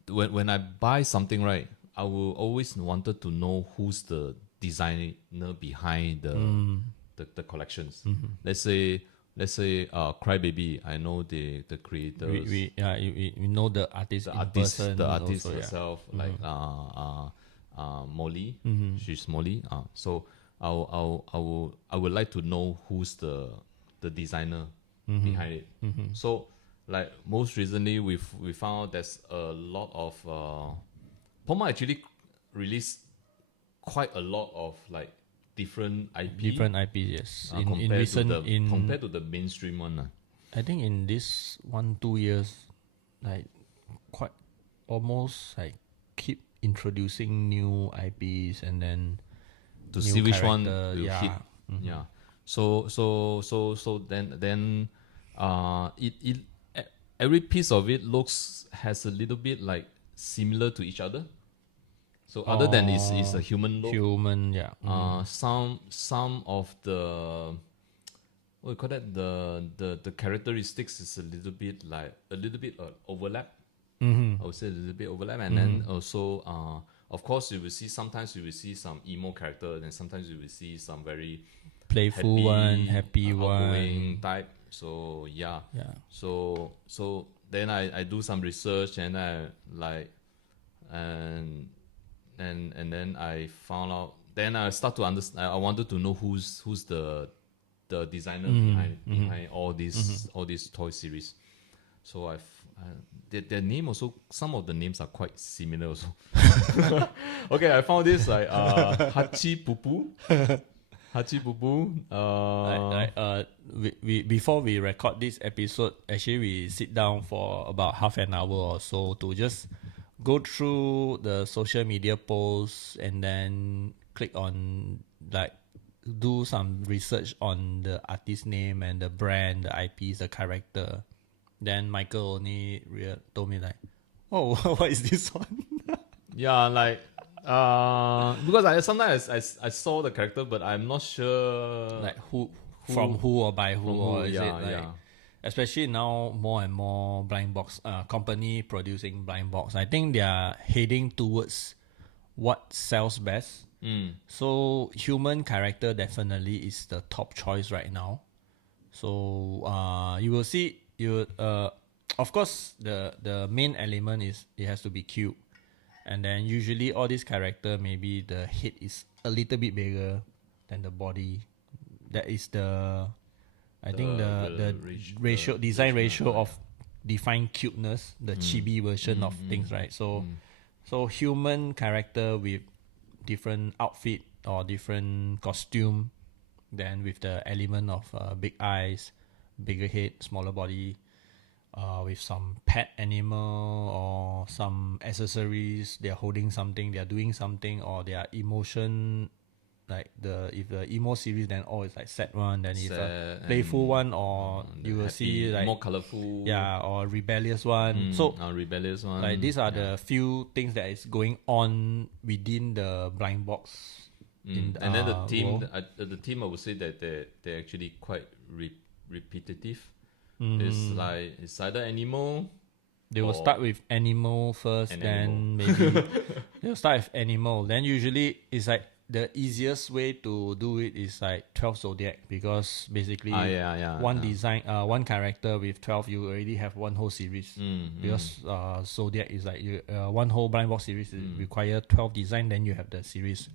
when I buy something, right, I will always wanted to know who's the designer behind the collections. Let's say let's say 𝙁𝙀𝙀𝙀, I know the creators, we know the artist in person, the artist also, herself, like Molly. She's Molly. So I would like to know who's the designer behind it. So like most recently we found out there's a lot of 𝘾𝙀 actually released quite a lot of like different IP. Different IPs, yes. Compared to the mainstream one. I think in this 1-2 years, like quite almost like keep introducing new IPs and then to new see which one character, will hit. Yeah. So then it every piece of it has a little bit like similar to each other. So other than it's a human look. Some of the what you call that, the characteristics is a little bit overlap. I would say a little bit overlap, and then also of course you will see sometimes you will see some emo character, and sometimes you will see some very playful happy outgoing type. So yeah. So then I do some research, and I like and then I found out. Then I start to understand. I wanted to know who's the designer behind all these toy series. So their name also, some of the names are quite similar also. Okay, I found this like 𝙁𝙀𝙀𝙀𝙀𝙀. we before we record this episode, actually we sit down for about half an hour or so to just go through the social media posts and then click on, like, do some research on the artist name and the brand, the IPs, the character. Then Michael only told me like, oh, what is this one? Yeah, like because sometimes I saw the character, but I'm not sure like who or by who, or is it like, especially now more and more blind box company producing blind box. I think they are heading towards what sells best. So human character definitely is the top choice right now. So you will see, of course the main element is it has to be cute, and then usually all these character, maybe the head is a little bit bigger than the body. That is the design ratio of define cuteness, the chibi version of things, right? So human character with different outfit or different costume, then with the element of big eyes, bigger head, smaller body, with some pet animal or some accessories. They're holding something, they're doing something, or their emotion. Like if the emo series, then it's like sad one. Then it's a playful one, or you will happy, see like more colorful, or rebellious one. Rebellious one. Like these are the few things that is going on within the blind box. And then the theme, I would say that they're actually quite repetitive. It's either animal. They will start with animal first, then maybe they'll start with animal. Then usually it's like the easiest way to do it is like 12 zodiac, because basically design, one character with 12, you already have one whole series. Because zodiac is like one whole blind box series require 12 design, then you have the series.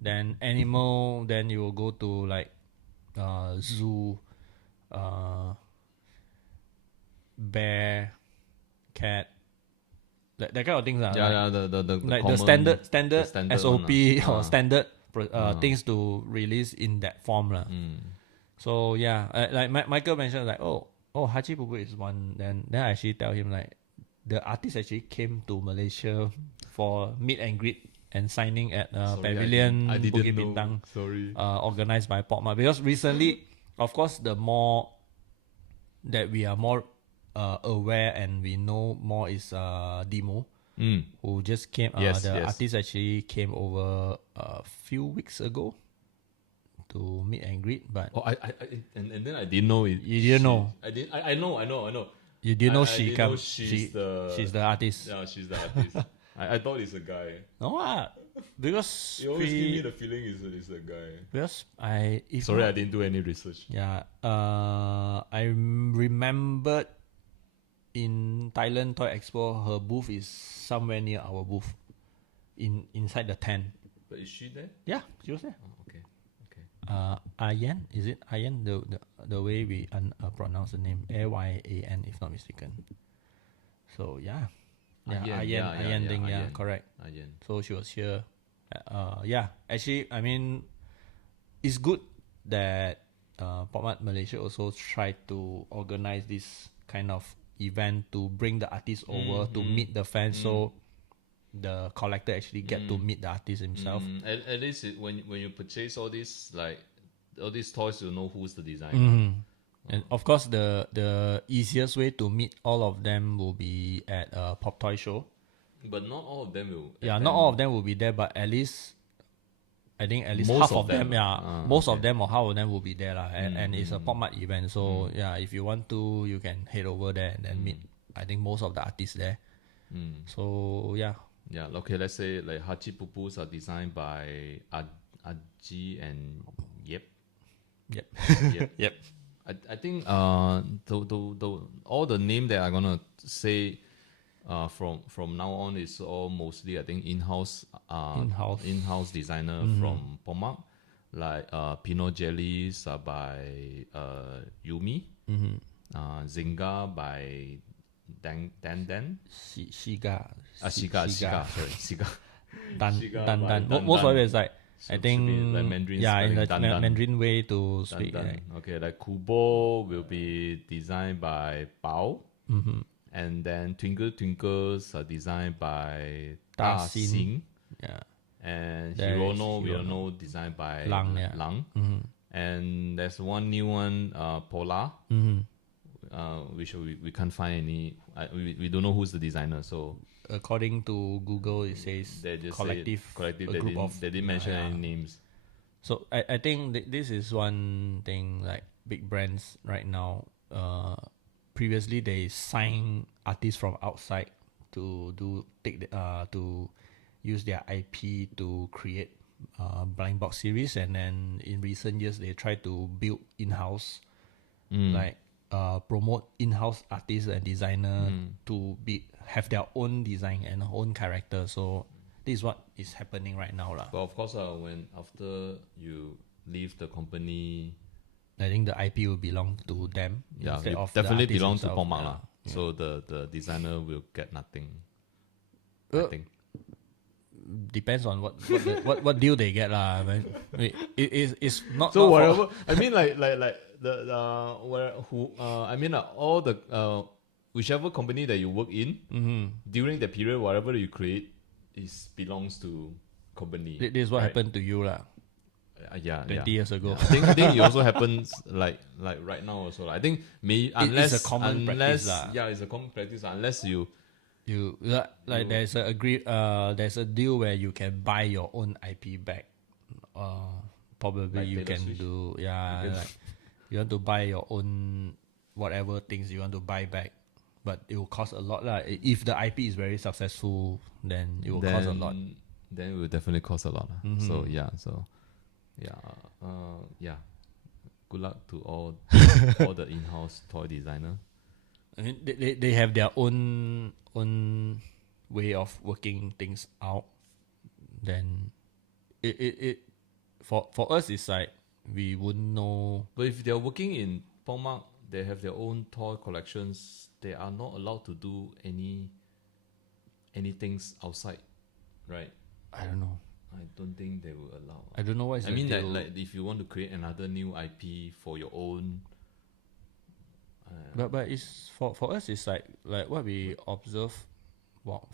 Then animal, then you will go to like zoo, bear, cat, that kind of things. The standard SOP or standard things to release in that form. So like Michael mentioned, like 𝙁𝙀𝙀𝙀𝙀 is one. Then I actually tell him like the artist actually came to Malaysia for meet and greet and signing at Pavilion Bukit Bintang, organized by 𝘾𝙀. Because recently, of course, the more that we are more aware and we know more is Demo, who just came. Artist actually came over a few weeks ago to meet and greet. But and then I didn't know it. You didn't know? I know. You didn't know she's the artist. Yeah, she's the artist. I thought it's a guy. No, because You always give me the feeling it's a guy. because Sorry, I didn't do any research. yeah, I remembered in Thailand Toy Expo, her booth is somewhere near our booth, inside the tent. But is she there? Yeah, she was there. Oh, okay. Ayan, is it Ayan? The way we pronounce the name, Ayan, if not mistaken. So yeah, Ayan Ding, yeah, correct. Ayan. So she was here. Yeah, actually, I mean, it's good that PopMart Malaysia also tried to organize this kind of event to bring the artist over to meet the fans. So the collector actually get to meet the artist himself. At least when you purchase all these toys, you know who's the designer. And of course, the easiest way to meet all of them will be at a Pop Toy show. But not all of them will. Yeah, not all of them will be there, but at least I think at least Most half of of them, them. most of them or half of them will be there lah. And it's a PopMart event, so yeah, if you want to, you can head over there and then meet. I think most of the artists there. So yeah. Yeah, okay, let's say like 𝙁𝙀𝙀𝙀𝙀 are designed by 𝙁𝙀𝙀𝙀 and 𝙁𝙀𝙀𝙀𝙀. Yep. I think the all the name that I'm gonna say from now on is all mostly I think in-house designer from PopMart, like Pinot Jellies are by Yumi, Zinga by Dan. Shiga. Sorry. Dan. Most of it is like, I think, like Mandarin in the Dan. Mandarin way to speak. Dan. Okay, like 𝘶𝙀𝙀 will be designed by Bao. And then Twinkles are designed by 𝙁𝙀𝙀𝙀𝙀. Yeah. And There is Hirono, we all know, designed by Lang. And there's one new one, Polar, which we can't find any. We don't know who's the designer. So according to Google, it says they just collective. They didn't mention any names. So I think this is one thing, like big brands right now. Previously they sign artists from outside to use their IP to create blind box series, and then in recent years they try to build in-house, like promote in-house artists and designer to have their own design and own character. So this is what is happening right now lah. But of course, when after you leave the company, I think the IP will belong to them. Yeah, instead it of definitely the belongs to themselves. PopMart lah. Yeah. So the designer will get nothing. I think. Depends on what deal they get lah. It's not. So not whatever. I mean, like all the whichever company that you work in during the period, whatever you create belongs to company. This is what happened to you lah. 20 years ago. Yeah. I think it also happens like right now also. I think unless it's a common practice lah. Yeah, it's a common practice unless you there's a deal where you can buy your own IP back. Probably like you Taylor can Swift. do like you want to buy your own whatever things you want to buy back, but it will cost a lot lah. If the IP is very successful, then it will cost a lot. Then it will definitely cost a lot. So good luck to all the in-house toy designer. I mean, they have their own way of working things out. Then it for us it's like we wouldn't know. But if they're working in PopMart, they have their own toy collections. They are not allowed to do any things outside, right? I don't know. I don't think they will allow. I don't know what is I the mean, deal. like if you want to create another new IP for your own. But it's for us it's like what we observe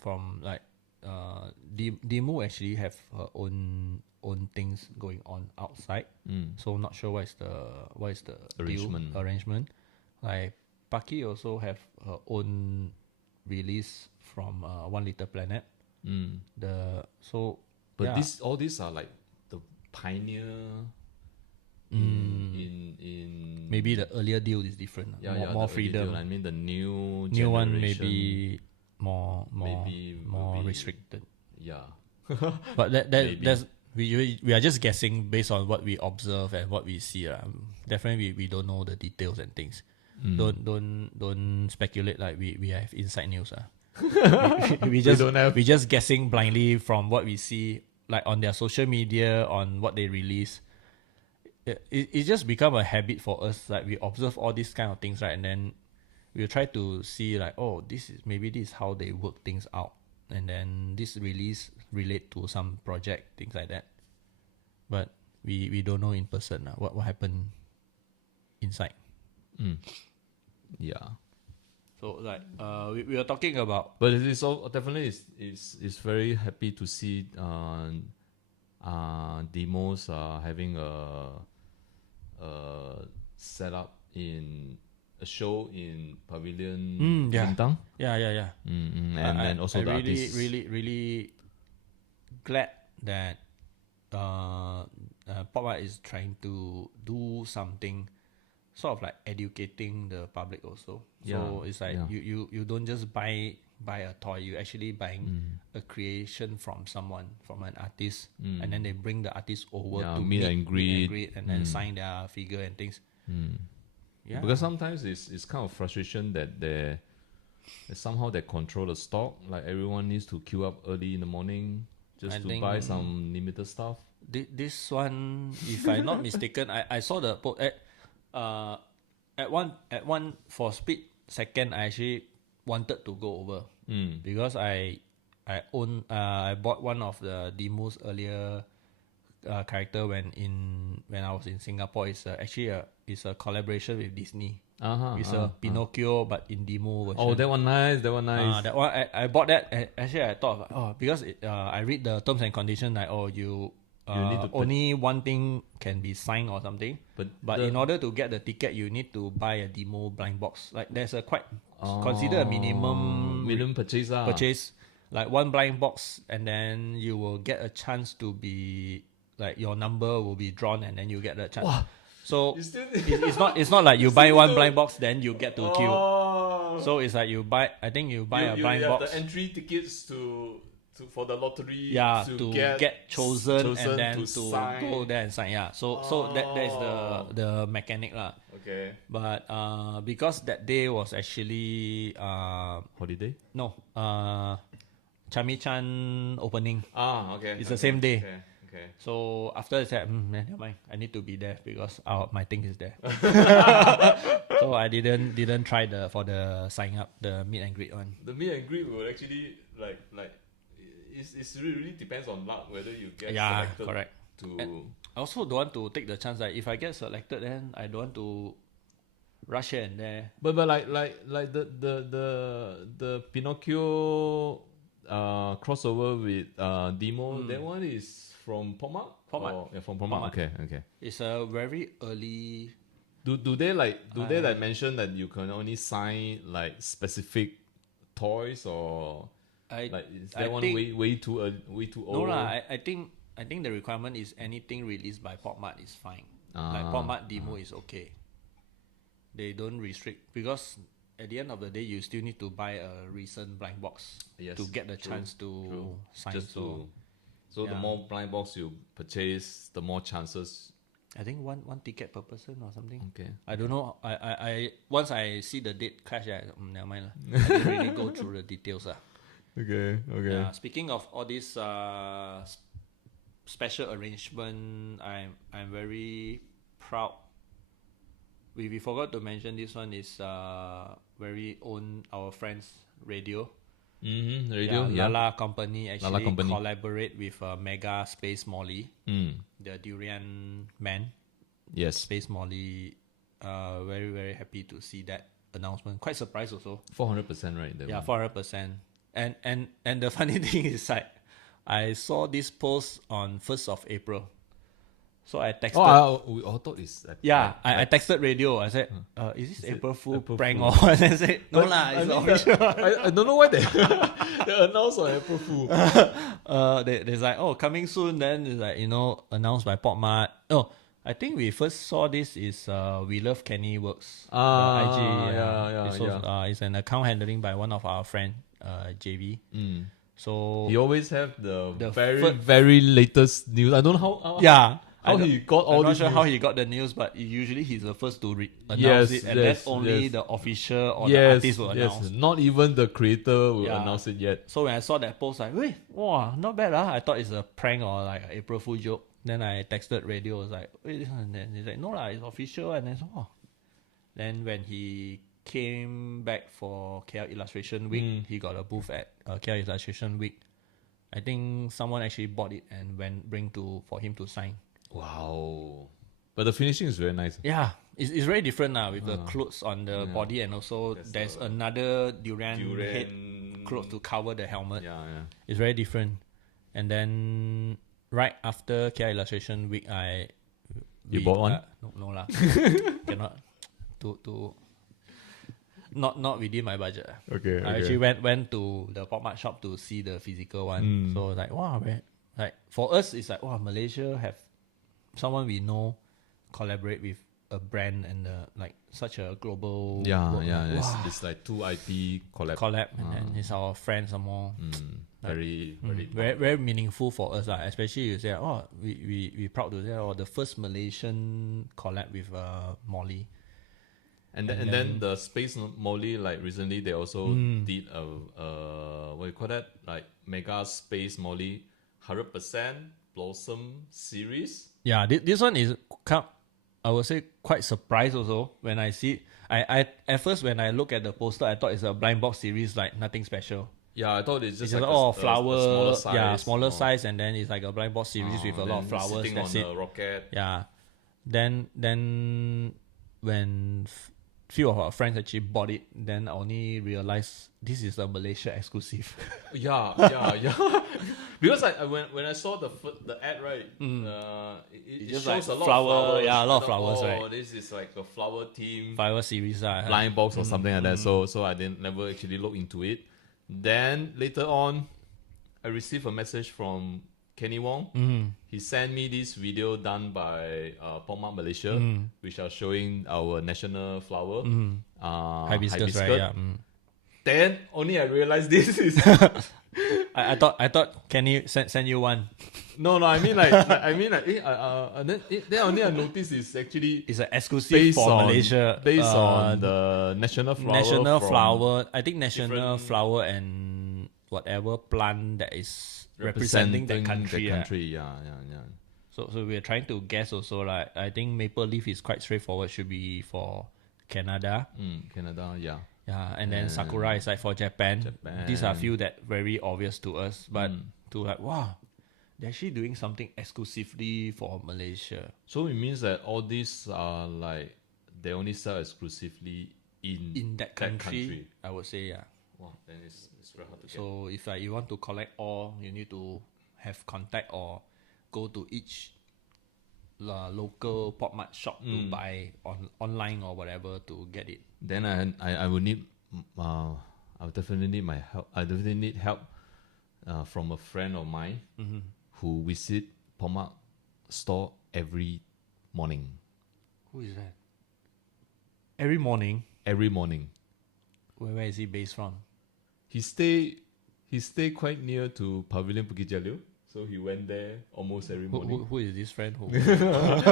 from like Demu actually have her own things going on outside. So not sure what is the arrangement. Like Paki also have her own release from One Little Planet. All these are like the pioneer. In maybe the earlier deal is different. More freedom. I mean the new one generation maybe more restricted. Yeah. But Maybe. that's we are just guessing based on what we observe and what we see. Definitely we don't know the details and things. Don't speculate like we have inside news. We just guessing blindly from what we see like on their social media, on what they release. It just become a habit for us. Like we observe all these kind of things, right? And then we'll try to see like, oh, this is how they work things out. And then this release relate to some project, things like that. But we don't know in person what happened inside. Yeah. So like we were talking about, But it is all definitely is very happy to see demos having a setup in a show in Pavilion Bintang. yeah. And then also the really artists. really glad that Pop Art is trying to do something sort of like educating the public also. So it's like you don't just buy a toy, you actually buying a creation from someone, from an artist, and then they bring the artist over to meet and greet, and then sign their figure and things. Yeah. Because sometimes it's kind of frustration that they somehow they control the stock. Like everyone needs to queue up early in the morning just to buy some limited stuff. This one, if I'm not mistaken, I saw the at one for split second I actually wanted to go over because I bought one of the demos earlier character when I was in Singapore. It's actually a collaboration with Disney. It's a Pinocchio but in demo version. Oh, that one nice. That one nice. That one I bought that. Actually, I thought because I read the terms and conditions like you need to only one thing can be signed or something. But in order to get the ticket, you need to buy a demo blind box. Like there's a quite consider a minimum purchase. Like one blind box, and then you will get a chance to be like your number will be drawn, and then you get the chance. Wow. So it's not like you buy one blind box then you get to queue. So it's like you buy a blind box. The entry tickets for the lottery. Yeah, to get chosen and then to sign. go there and sign. Yeah. So that is the mechanic lah. Okay. But because that day was actually Holiday? No. Chami-chan opening. Okay. It's the same day. Okay. So after I said, never mind, I need to be there because my thing is there. So I didn't try for the sign up, the meet and greet one. The meet and greet will actually like it's really depends on luck whether you get selected. Correct. And I also don't want to take the chance that if I get selected, then I don't want to rush here and there. But like the Pinocchio crossover with demo, that one is from Pop Art. Yeah, from Pop Art. Okay. It's a very early. Do they mention that you can only sign like specific toys or is that one way too old? No lah. I think the requirement is anything released by Pop Art is fine. Like Pop Art demo is okay. They don't restrict because at the end of the day you still need to buy a recent blind box to get the chance to sign. So the more blind box you purchase, the more chances. I think one ticket per person or something. Okay. I don't know. I once I see the date clash, never mind lah. I didn't really go through the details lah. Okay. Yeah, speaking of all this special arrangement, I'm very proud. We forgot to mention this one is very own our friends radio. Radio, Lala company actually collaborate with Mega Space Molly, the Durian Man. Yes, Space Molly. Very very happy to see that announcement. Quite surprised also. 400%, right? 400%. And the funny thing is like I saw this post on 1st of April. So I texted. We all thought it's. I texted radio. I said, "Is this April Fool prank or?" what?" I said, "No lah, it's official." I don't know why they announced on April Fool. There's like, coming soon. Then it's like announced by Pop Mart. Oh, I think we first saw this is We Love Kenny Works. IG. It's an account handling by one of our friend, JV. So He always have the very first- very latest news. I don't know how yeah. how he got all I'm not this sure news. how he got the news, but usually he's the first to announce Yes, it, and yes, that's only yes. the official or the Yes, artist will yes. announce. Not even the creator will Yeah. announce it yet. So when I saw that post, like, wait, wow, not bad, I thought it's a prank or like an April Fool joke. Then I texted radio, was like, wait, this one, and then he's like, no lah, it's official, and then so, oh. Then when he came back for KL Illustration Week, he got a booth at KL Illustration Week. I think someone actually bought it and bring for him to sign. Wow. But the finishing is very nice. Yeah, it's very different now with the clothes on the body, and also there's another durian head clothes to cover the helmet. Yeah, yeah. It's very different. And then right after KL Illustration Week, You bought one? No lah, cannot. To not within my budget. Okay. I actually went to the pop mart shop to see the physical one. So like wow, like for us it's like wow, Malaysia have someone we know collaborate with a brand and like such a global Yeah, work. yeah. Wow. It's like 2 IP collab. And then it's our friends some more. Very Very meaningful for us, especially you say, oh, we proud to say, oh, the first Malaysian collab with Molly. And then the Space Molly, like recently they also did a what you call that, like Mega Space Molly 100% Blossom series. Yeah, this one is I would say quite surprised also when I see it. I at first when I look at the poster, I thought it's a blind box series, like nothing special. Yeah, I thought it's just It's like all a flower, smaller size. yeah, smaller size, and then it's like a blind box series with a lot of then flowers. sitting That's on it. a rocket. Yeah. Then when few of our friends actually bought it, then I only realized this is a Malaysia exclusive. Yeah. Because when I saw the ad, right, it just shows like a lot flower, of flowers. yeah, a lot of I thought, flowers, oh, right. this is like a flower theme Flower series, blind box or something like that. So I didn't never actually look into it. Then later on, I received a message from Kenny Wong. He sent me this video done by Pop Malaysia, which are showing our national flower, hibiscus, right? Yeah. Then only I realized this is I thought Kenny send you one. no. I mean like then only I noticed it's actually It's an exclusive based for on Malaysia. on the national flower. National from flower. I think national different- flower and whatever plant that is representing the country. Yeah. So we're trying to guess also, like I think maple leaf is quite straightforward, should be for Canada. Canada, yeah. Yeah, and then sakura is like for Japan. These are few that very obvious to us, but to like wow, they're actually doing something exclusively for Malaysia. So it means that all these are like they only sell exclusively in That country, I would say, yeah. Wow, then it's very hard to get. So if like you want to collect all, you need to have contact or go to each local pop mart shop to buy online or whatever to get it. Then I will need I will definitely need my help. I definitely need help from a friend of mine who visit pop mart store every morning. Who is that? Every morning. Every morning. Where is he based from? He stay quite near to Pavilion Bukit Jalil, so he went there almost every morning. Who is this friend? Who?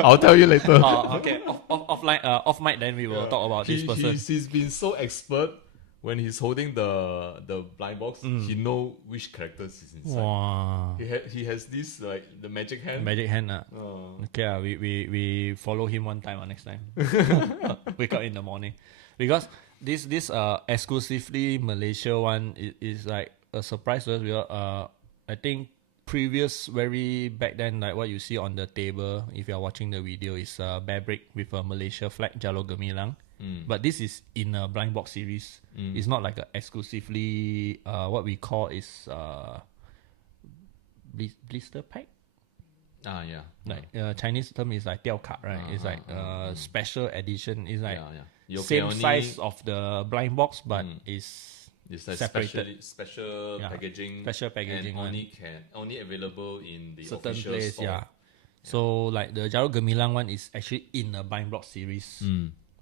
I'll tell you later. Okay. Off mic. Then we will talk about this person. He's been so expert when he's holding the blind box. He know which characters is inside. Wow. He has this like the magic hand. Magic hand. Oh. Okay, we follow him one time next time. Wake up in the morning. Because this exclusively Malaysia one is like a surprise to us. Because I think previous very back then, like what you see on the table, if you are watching the video, is bear brick with a Malaysia flag, 𝙤𝙊𝘾𝙄𝘼𝙇𝙎 Gemilang. But this is in a blind box series. It's not like a exclusively what we call is blister pack. Yeah. Like Chinese term is like 吊卡, right? It's like special edition. It's like You same can only- size of the blind box, but it's It's like separated. special Yeah. packaging. Special packaging and one. only available in the certain official place. store. Yeah. So like the 𝙤𝙬 Gemilang one is actually in a blind box series,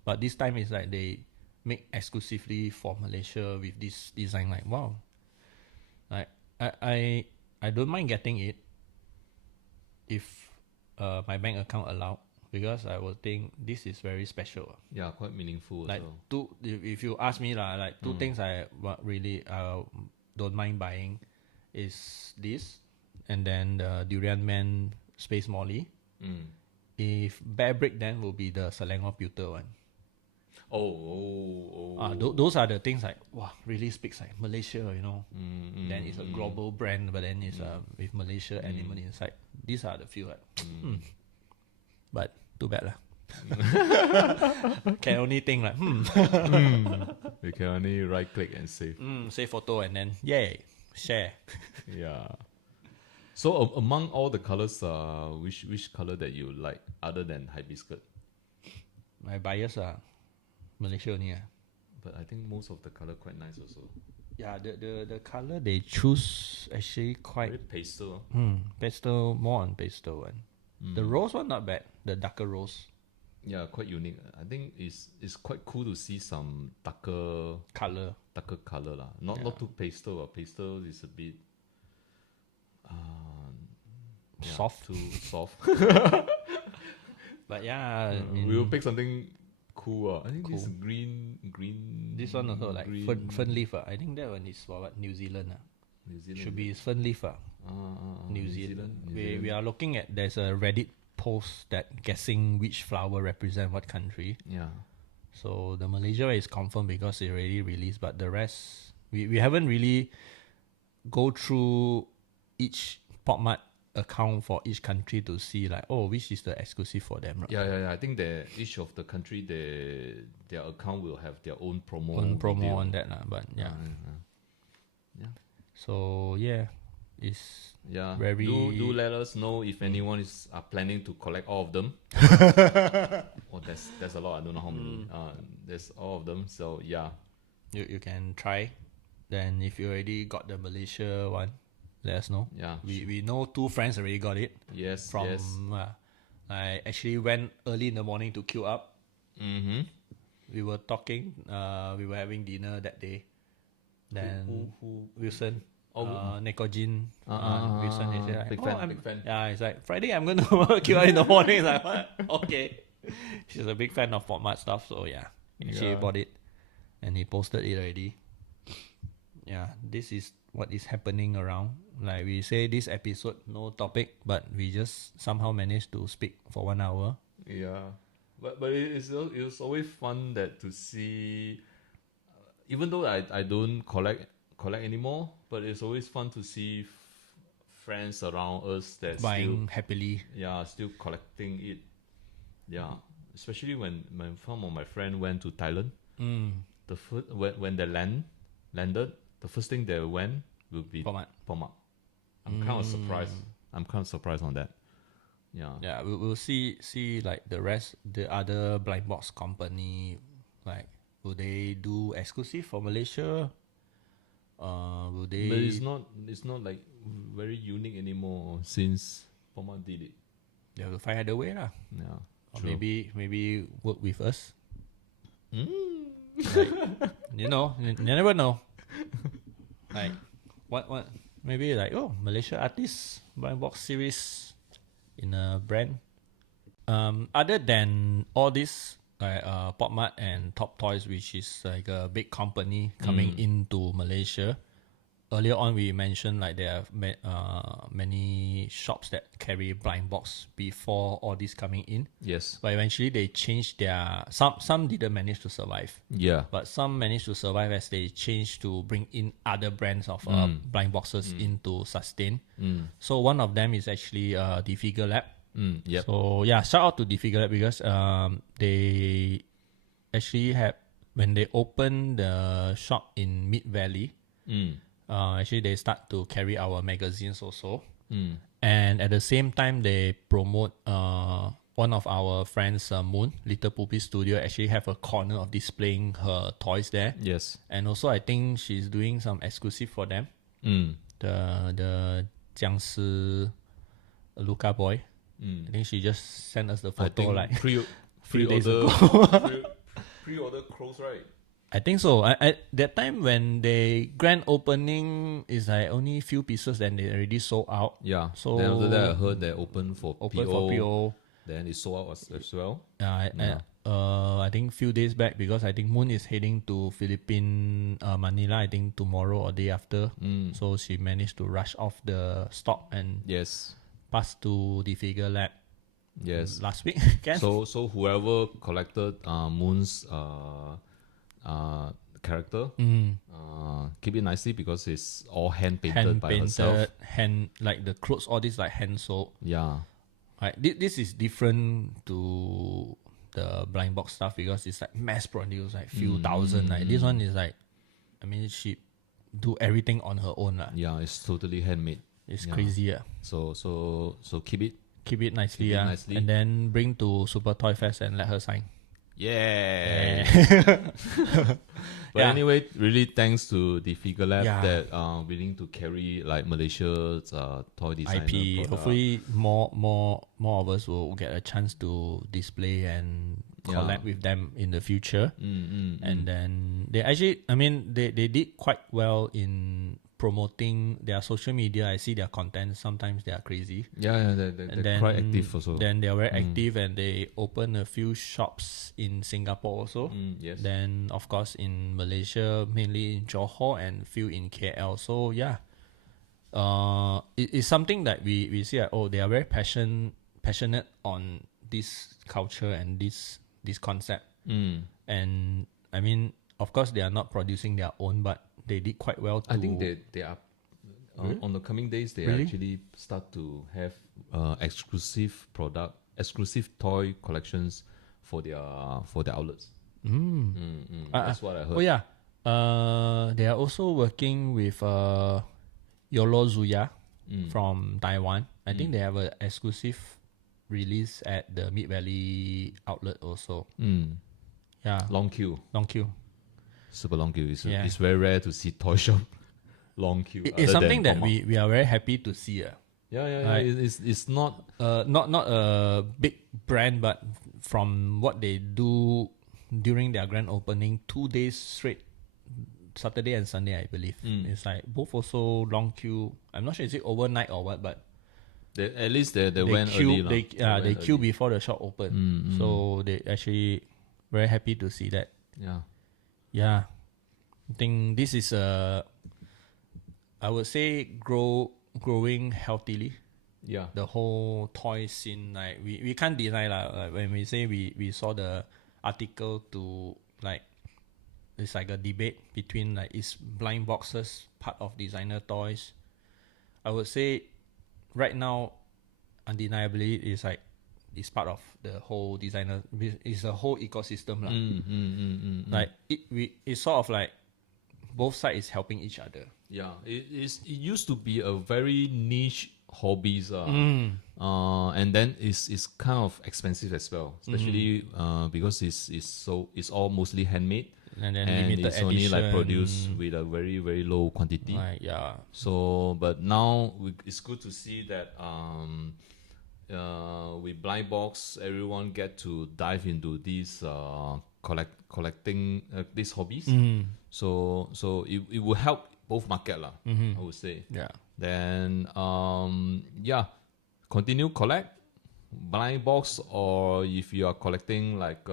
but this time it's like they make exclusively for Malaysia with this design. Like wow, like I don't mind getting it if my bank account allow, because I will think this is very special. Yeah, quite meaningful. Like also. if you ask me lah, like two things I really don't mind buying is this, and then the Durian Man Space Molly. If Bear Brick, then will be the Selangor Pewter one. Those are the things like, wow, really speaks like Malaysia, you know. Then it's a global brand, but then it's with Malaysia element inside. These are the few like, but too bad lah. Can only think like, We can only right click and save. save photo and then yay, share. Yeah. So among all the colors, which color that you like other than hibiscus? My bias are Malaysia only. But I think most of the color quite nice also. Yeah, the color they choose actually quite Very pastel. pastel, more on pastel one. The rose one not bad. The darker rose Yeah, quite unique. I think it's quite cool to see some darker color. lah. Not too pastel. Pastel is a bit Soft. too soft. But yeah, We will pick something cool. I think Cool. this green. This one also like green, fern leaf. I think that one is for what, New Zealand. New Zealand. Should be fern leaf. New Zealand. We are looking at, there's a Reddit post that guessing which flower represent what country. Yeah. So the Malaysia is confirmed because it already released, but the rest we haven't really go through each PopMart account for each country to see like, oh, which is the exclusive for them, right? Yeah. I think that each of the country, their account will have their own promo. One promo video. on that, but yeah. Yeah. So yeah, it's Yeah. very. Do let us know if anyone is planning to collect all of them. Oh, that's a lot. I don't know how many. There's all of them. So yeah. You can try. Then if you already got the Malaysia one, let us know. Yeah. We know two friends already got it. Yes. From yes. I actually went early in the morning to queue up. We were talking. We were having dinner that day. Then Who? Wilson, Oh, �ㄺ𝙀𝙀, Wilson. He said, like, big fan. Yeah, it's like Friday. I'm gonna queue up in the morning. It's like, what? Okay. She's a big fan of PopMart stuff, so yeah, she bought it, and he posted it already. Yeah, this is what is happening around. Like we say, this episode no topic, but we just somehow managed to speak for 1 hour. Yeah, but it's always fun that to see. Even though I don't collect anymore, but it's always fun to see friends around us that Buying happily. Yeah, still collecting it. Yeah, especially when some of my friend went to Thailand. The first when they landed, the first thing they went will be PopMart. I'm kind of surprised. I'm kind of surprised on that. Yeah. Yeah, we'll see like the rest, the other blind box company, like will they do exclusive for Malaysia? Will they? But it's not like very unique anymore since PopMart did it. They have to find other way lah. Yeah. Or True. maybe work with us. Like, you know, you never know. Like what maybe like, oh, Malaysia artists blind box series in a brand. Other than all this, like PopMart and Top Toys, which is like a big company coming into Malaysia. Earlier on, we mentioned like there are many shops that carry blind box before all this coming in. Yes. But eventually they changed their. Some didn't manage to survive. Yeah. But some managed to survive as they changed to bring in other brands of blind boxes into sustain. So one of them is actually �㾿Figure Lab. Yep. So yeah, shout out to 𝘿Figure Lab because they actually had, when they opened the shop in Mid Valley, actually they start to carry our magazines also. And at the same time they promote one of our friends, Moon, Little Poopy Studio, actually have a corner of displaying her toys there. Yes. And also I think she's doing some exclusive for them. The 𝘭𝙍𝙀𝙿𝙄 boy. I think she just sent us the photo like pre-order days ago. pre-order close, right? I think so. I that time when they grand opening is like only few pieces, then they already sold out. Yeah. So then after that, I heard they open for PO. Then it sold out as well. I think few days back, because I think Moon is heading to Philippines, Manila, I think tomorrow or day after. So she managed to rush off the stock and Yes. pass to the Figure Lab. Yes. Last week. So whoever collected Moon's character, keep it nicely because it's all hand painted by herself. Like the clothes, all this like hand sewn. Yeah. Right. This is different to the blind box stuff because it's like mass produced, like few thousand. Like this one is like, I mean, she do everything on her own. Yeah, it's totally handmade. It's crazy. So keep it nicely. And then bring to Super Toy Fest and let her sign. Yeah. But anyway, really thanks to the Figure Lab that are willing to carry like Malaysia's toy designer IP. product. Hopefully more of us will get a chance to display and collab with them in the future. And then they actually, I mean, they did quite well in promoting their social media. I see their content. Sometimes they are crazy. They're quite active also. Then they are very active, and they open a few shops in Singapore also. Yes. Then of course in Malaysia, mainly in Johor and few in KL. So it's something that we see like, they are very passionate on this culture and this concept. And I mean, of course they are not producing their own, but they did quite well. I think they are on the coming days. They actually start to have exclusive toy collections for their outlets. That's what I heard. They are also working with 𝘾𝙍𝙀𝙿𝙄𝙏 from Taiwan. I think they have an exclusive release at the Mid Valley outlet also. Yeah, Long queue. Super long queue. It's very rare to see toy shop long queue. It's something that we are very happy to see. It's not not a big brand, but from what they do during their grand opening, 2 days straight, Saturday and Sunday, I believe. It's like both also long queue. I'm not sure is it overnight or what, but at least they went queue, early. They queue before the shop open. So they actually very happy to see that. Yeah, I think this is I would say growing healthily. Yeah, the whole toy scene, like we can't deny like when we say we saw the article to like it's like a debate between like is blind boxes part of designer toys. I would say right now, undeniably, it's like it's part of the whole designer. It's a whole ecosystem Like it's sort of like both sides is helping each other. Yeah, it used to be a very niche hobbies, and then it's kind of expensive as well, especially because it's all mostly handmade. And then it's only like produced with a very, very low quantity. So, but now it's good to see that with blind box, everyone get to dive into these collecting these hobbies. So it will help both market I would say. Then continue collect blind box, or if you are collecting like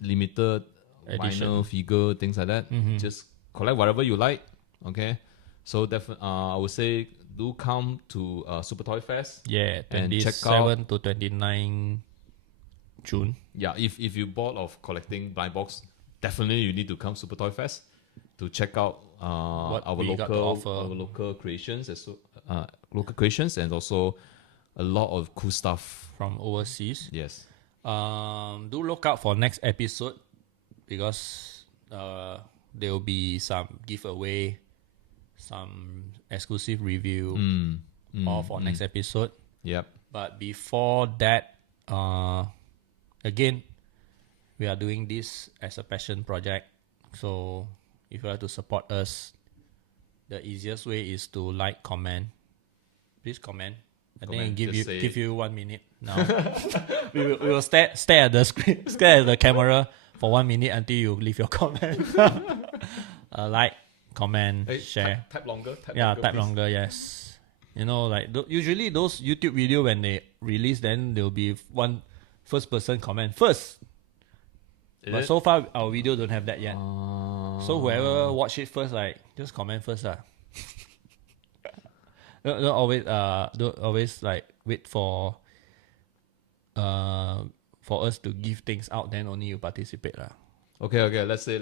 limited edition vinyl figure, things like that, just collect whatever you like. Okay, so I would say do come to Super Toy Fest. And check out 27 to 29 June. If you bought of collecting blind box, definitely you need to come Super Toy Fest to check out our local creations, and also a lot of cool stuff from overseas. Yes. Do look out for next episode, because there will be some giveaway, some exclusive review, all for next episode. But before that, again, we are doing this as a passion project. So if you like to support us, the easiest way is to like, comment. Please comment. I think give you 1 minute now. we will stare at the screen, stare at the camera for 1 minute until you leave your comment. Like, comment, share. Type longer. Type longer, yes. You know, like usually those YouTube video when they release, then there'll be one first person comment first. But so far our video don't have that yet. So whoever watch it first, like just comment first. Don't always like wait for us to give things out, then only you participate. Okay. Let's say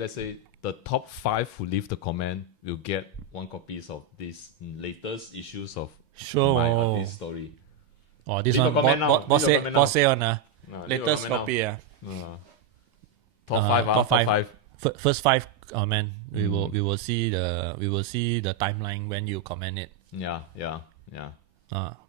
the top 5 who leave the comment will get 1 copy of these latest issues of my artist story. Oh, this leave one boss say on latest copy. Top 5. First 5 comment. We will see the timeline when you comment it. Yeah.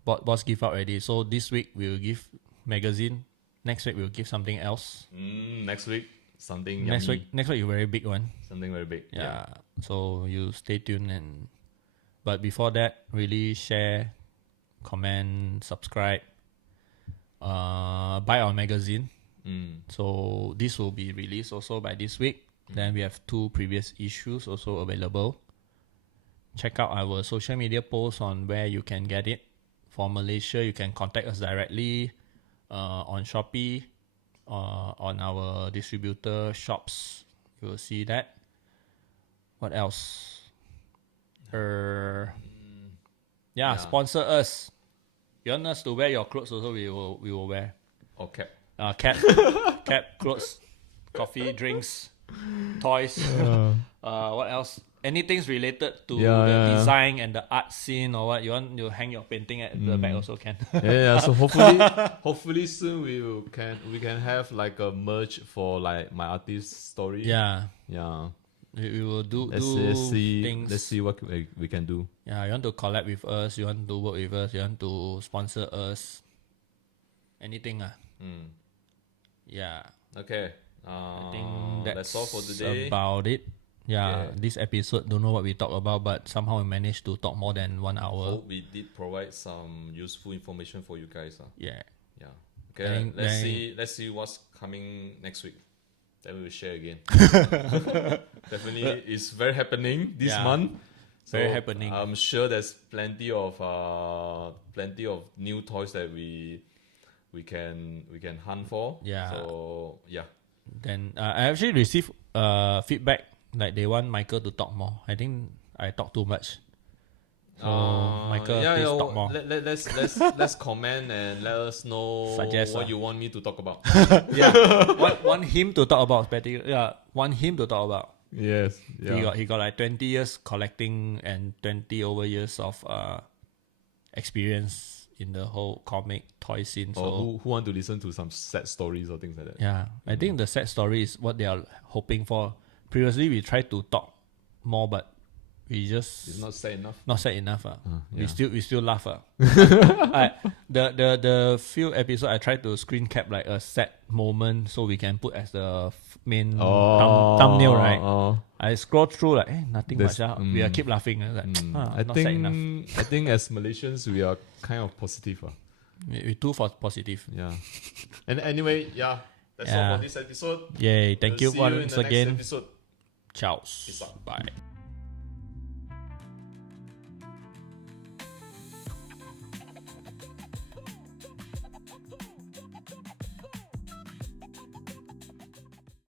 Boss give out already. So this week we'll give magazine. Next week we'll give something else. Next week something. Next week a very big one. Something very big. Yeah. So you stay tuned but before that, really share, comment, subscribe, buy our magazine. So this will be released also by this week. Then we have 2 previous issues also available. Check out our social media posts on where you can get it. For Malaysia, you can contact us directly on Shopee, on our distributor shops. You will see that. What else? Sponsor us. You want us to wear your clothes also, we will wear. Or cap. Cap, clothes, coffee, drinks, toys. What else? Anything's related to the design and the art scene, or what you want to hang your painting at the back also can. So hopefully soon we can have like a merch for like my artist story. We will do things. Let's see what we can do. You want to collab with us, you want to work with us, you want to sponsor us, anything. Okay. I think that's all for today. About it. This episode, don't know what we talk about, but somehow we managed to talk more than 1 hour. Hope we did provide some useful information for you guys. Okay. Let's see what's coming next week. Then we will share again. Definitely, it's very happening this month. So very happening. I'm sure there's plenty of new toys that we can hunt for. So Then I actually received feedback like they want Michael to talk more. I think I talk too much. So Michael, please talk more. Let's comment and let us know what you want me to talk about. want him to talk about. Want him to talk about. Yes. He got like 20 years collecting and 20 over years of experience in the whole comic toy scene. So who want to listen to some sad stories or things like that? I think the sad story is what they are hoping for. Previously we tried to talk more, but we just it's not sad enough. Not sad enough. We still laugh. The few episodes I tried to screen cap like a sad moment so we can put as the main thumbnail, right? I scroll through like nothing much. We are keep laughing. I think as Malaysians we are kind of positive. We too positive. And anyway, that's all for this episode. Yay! Thank you see you in once the again. next episode. Ciao. Peace out. Bye.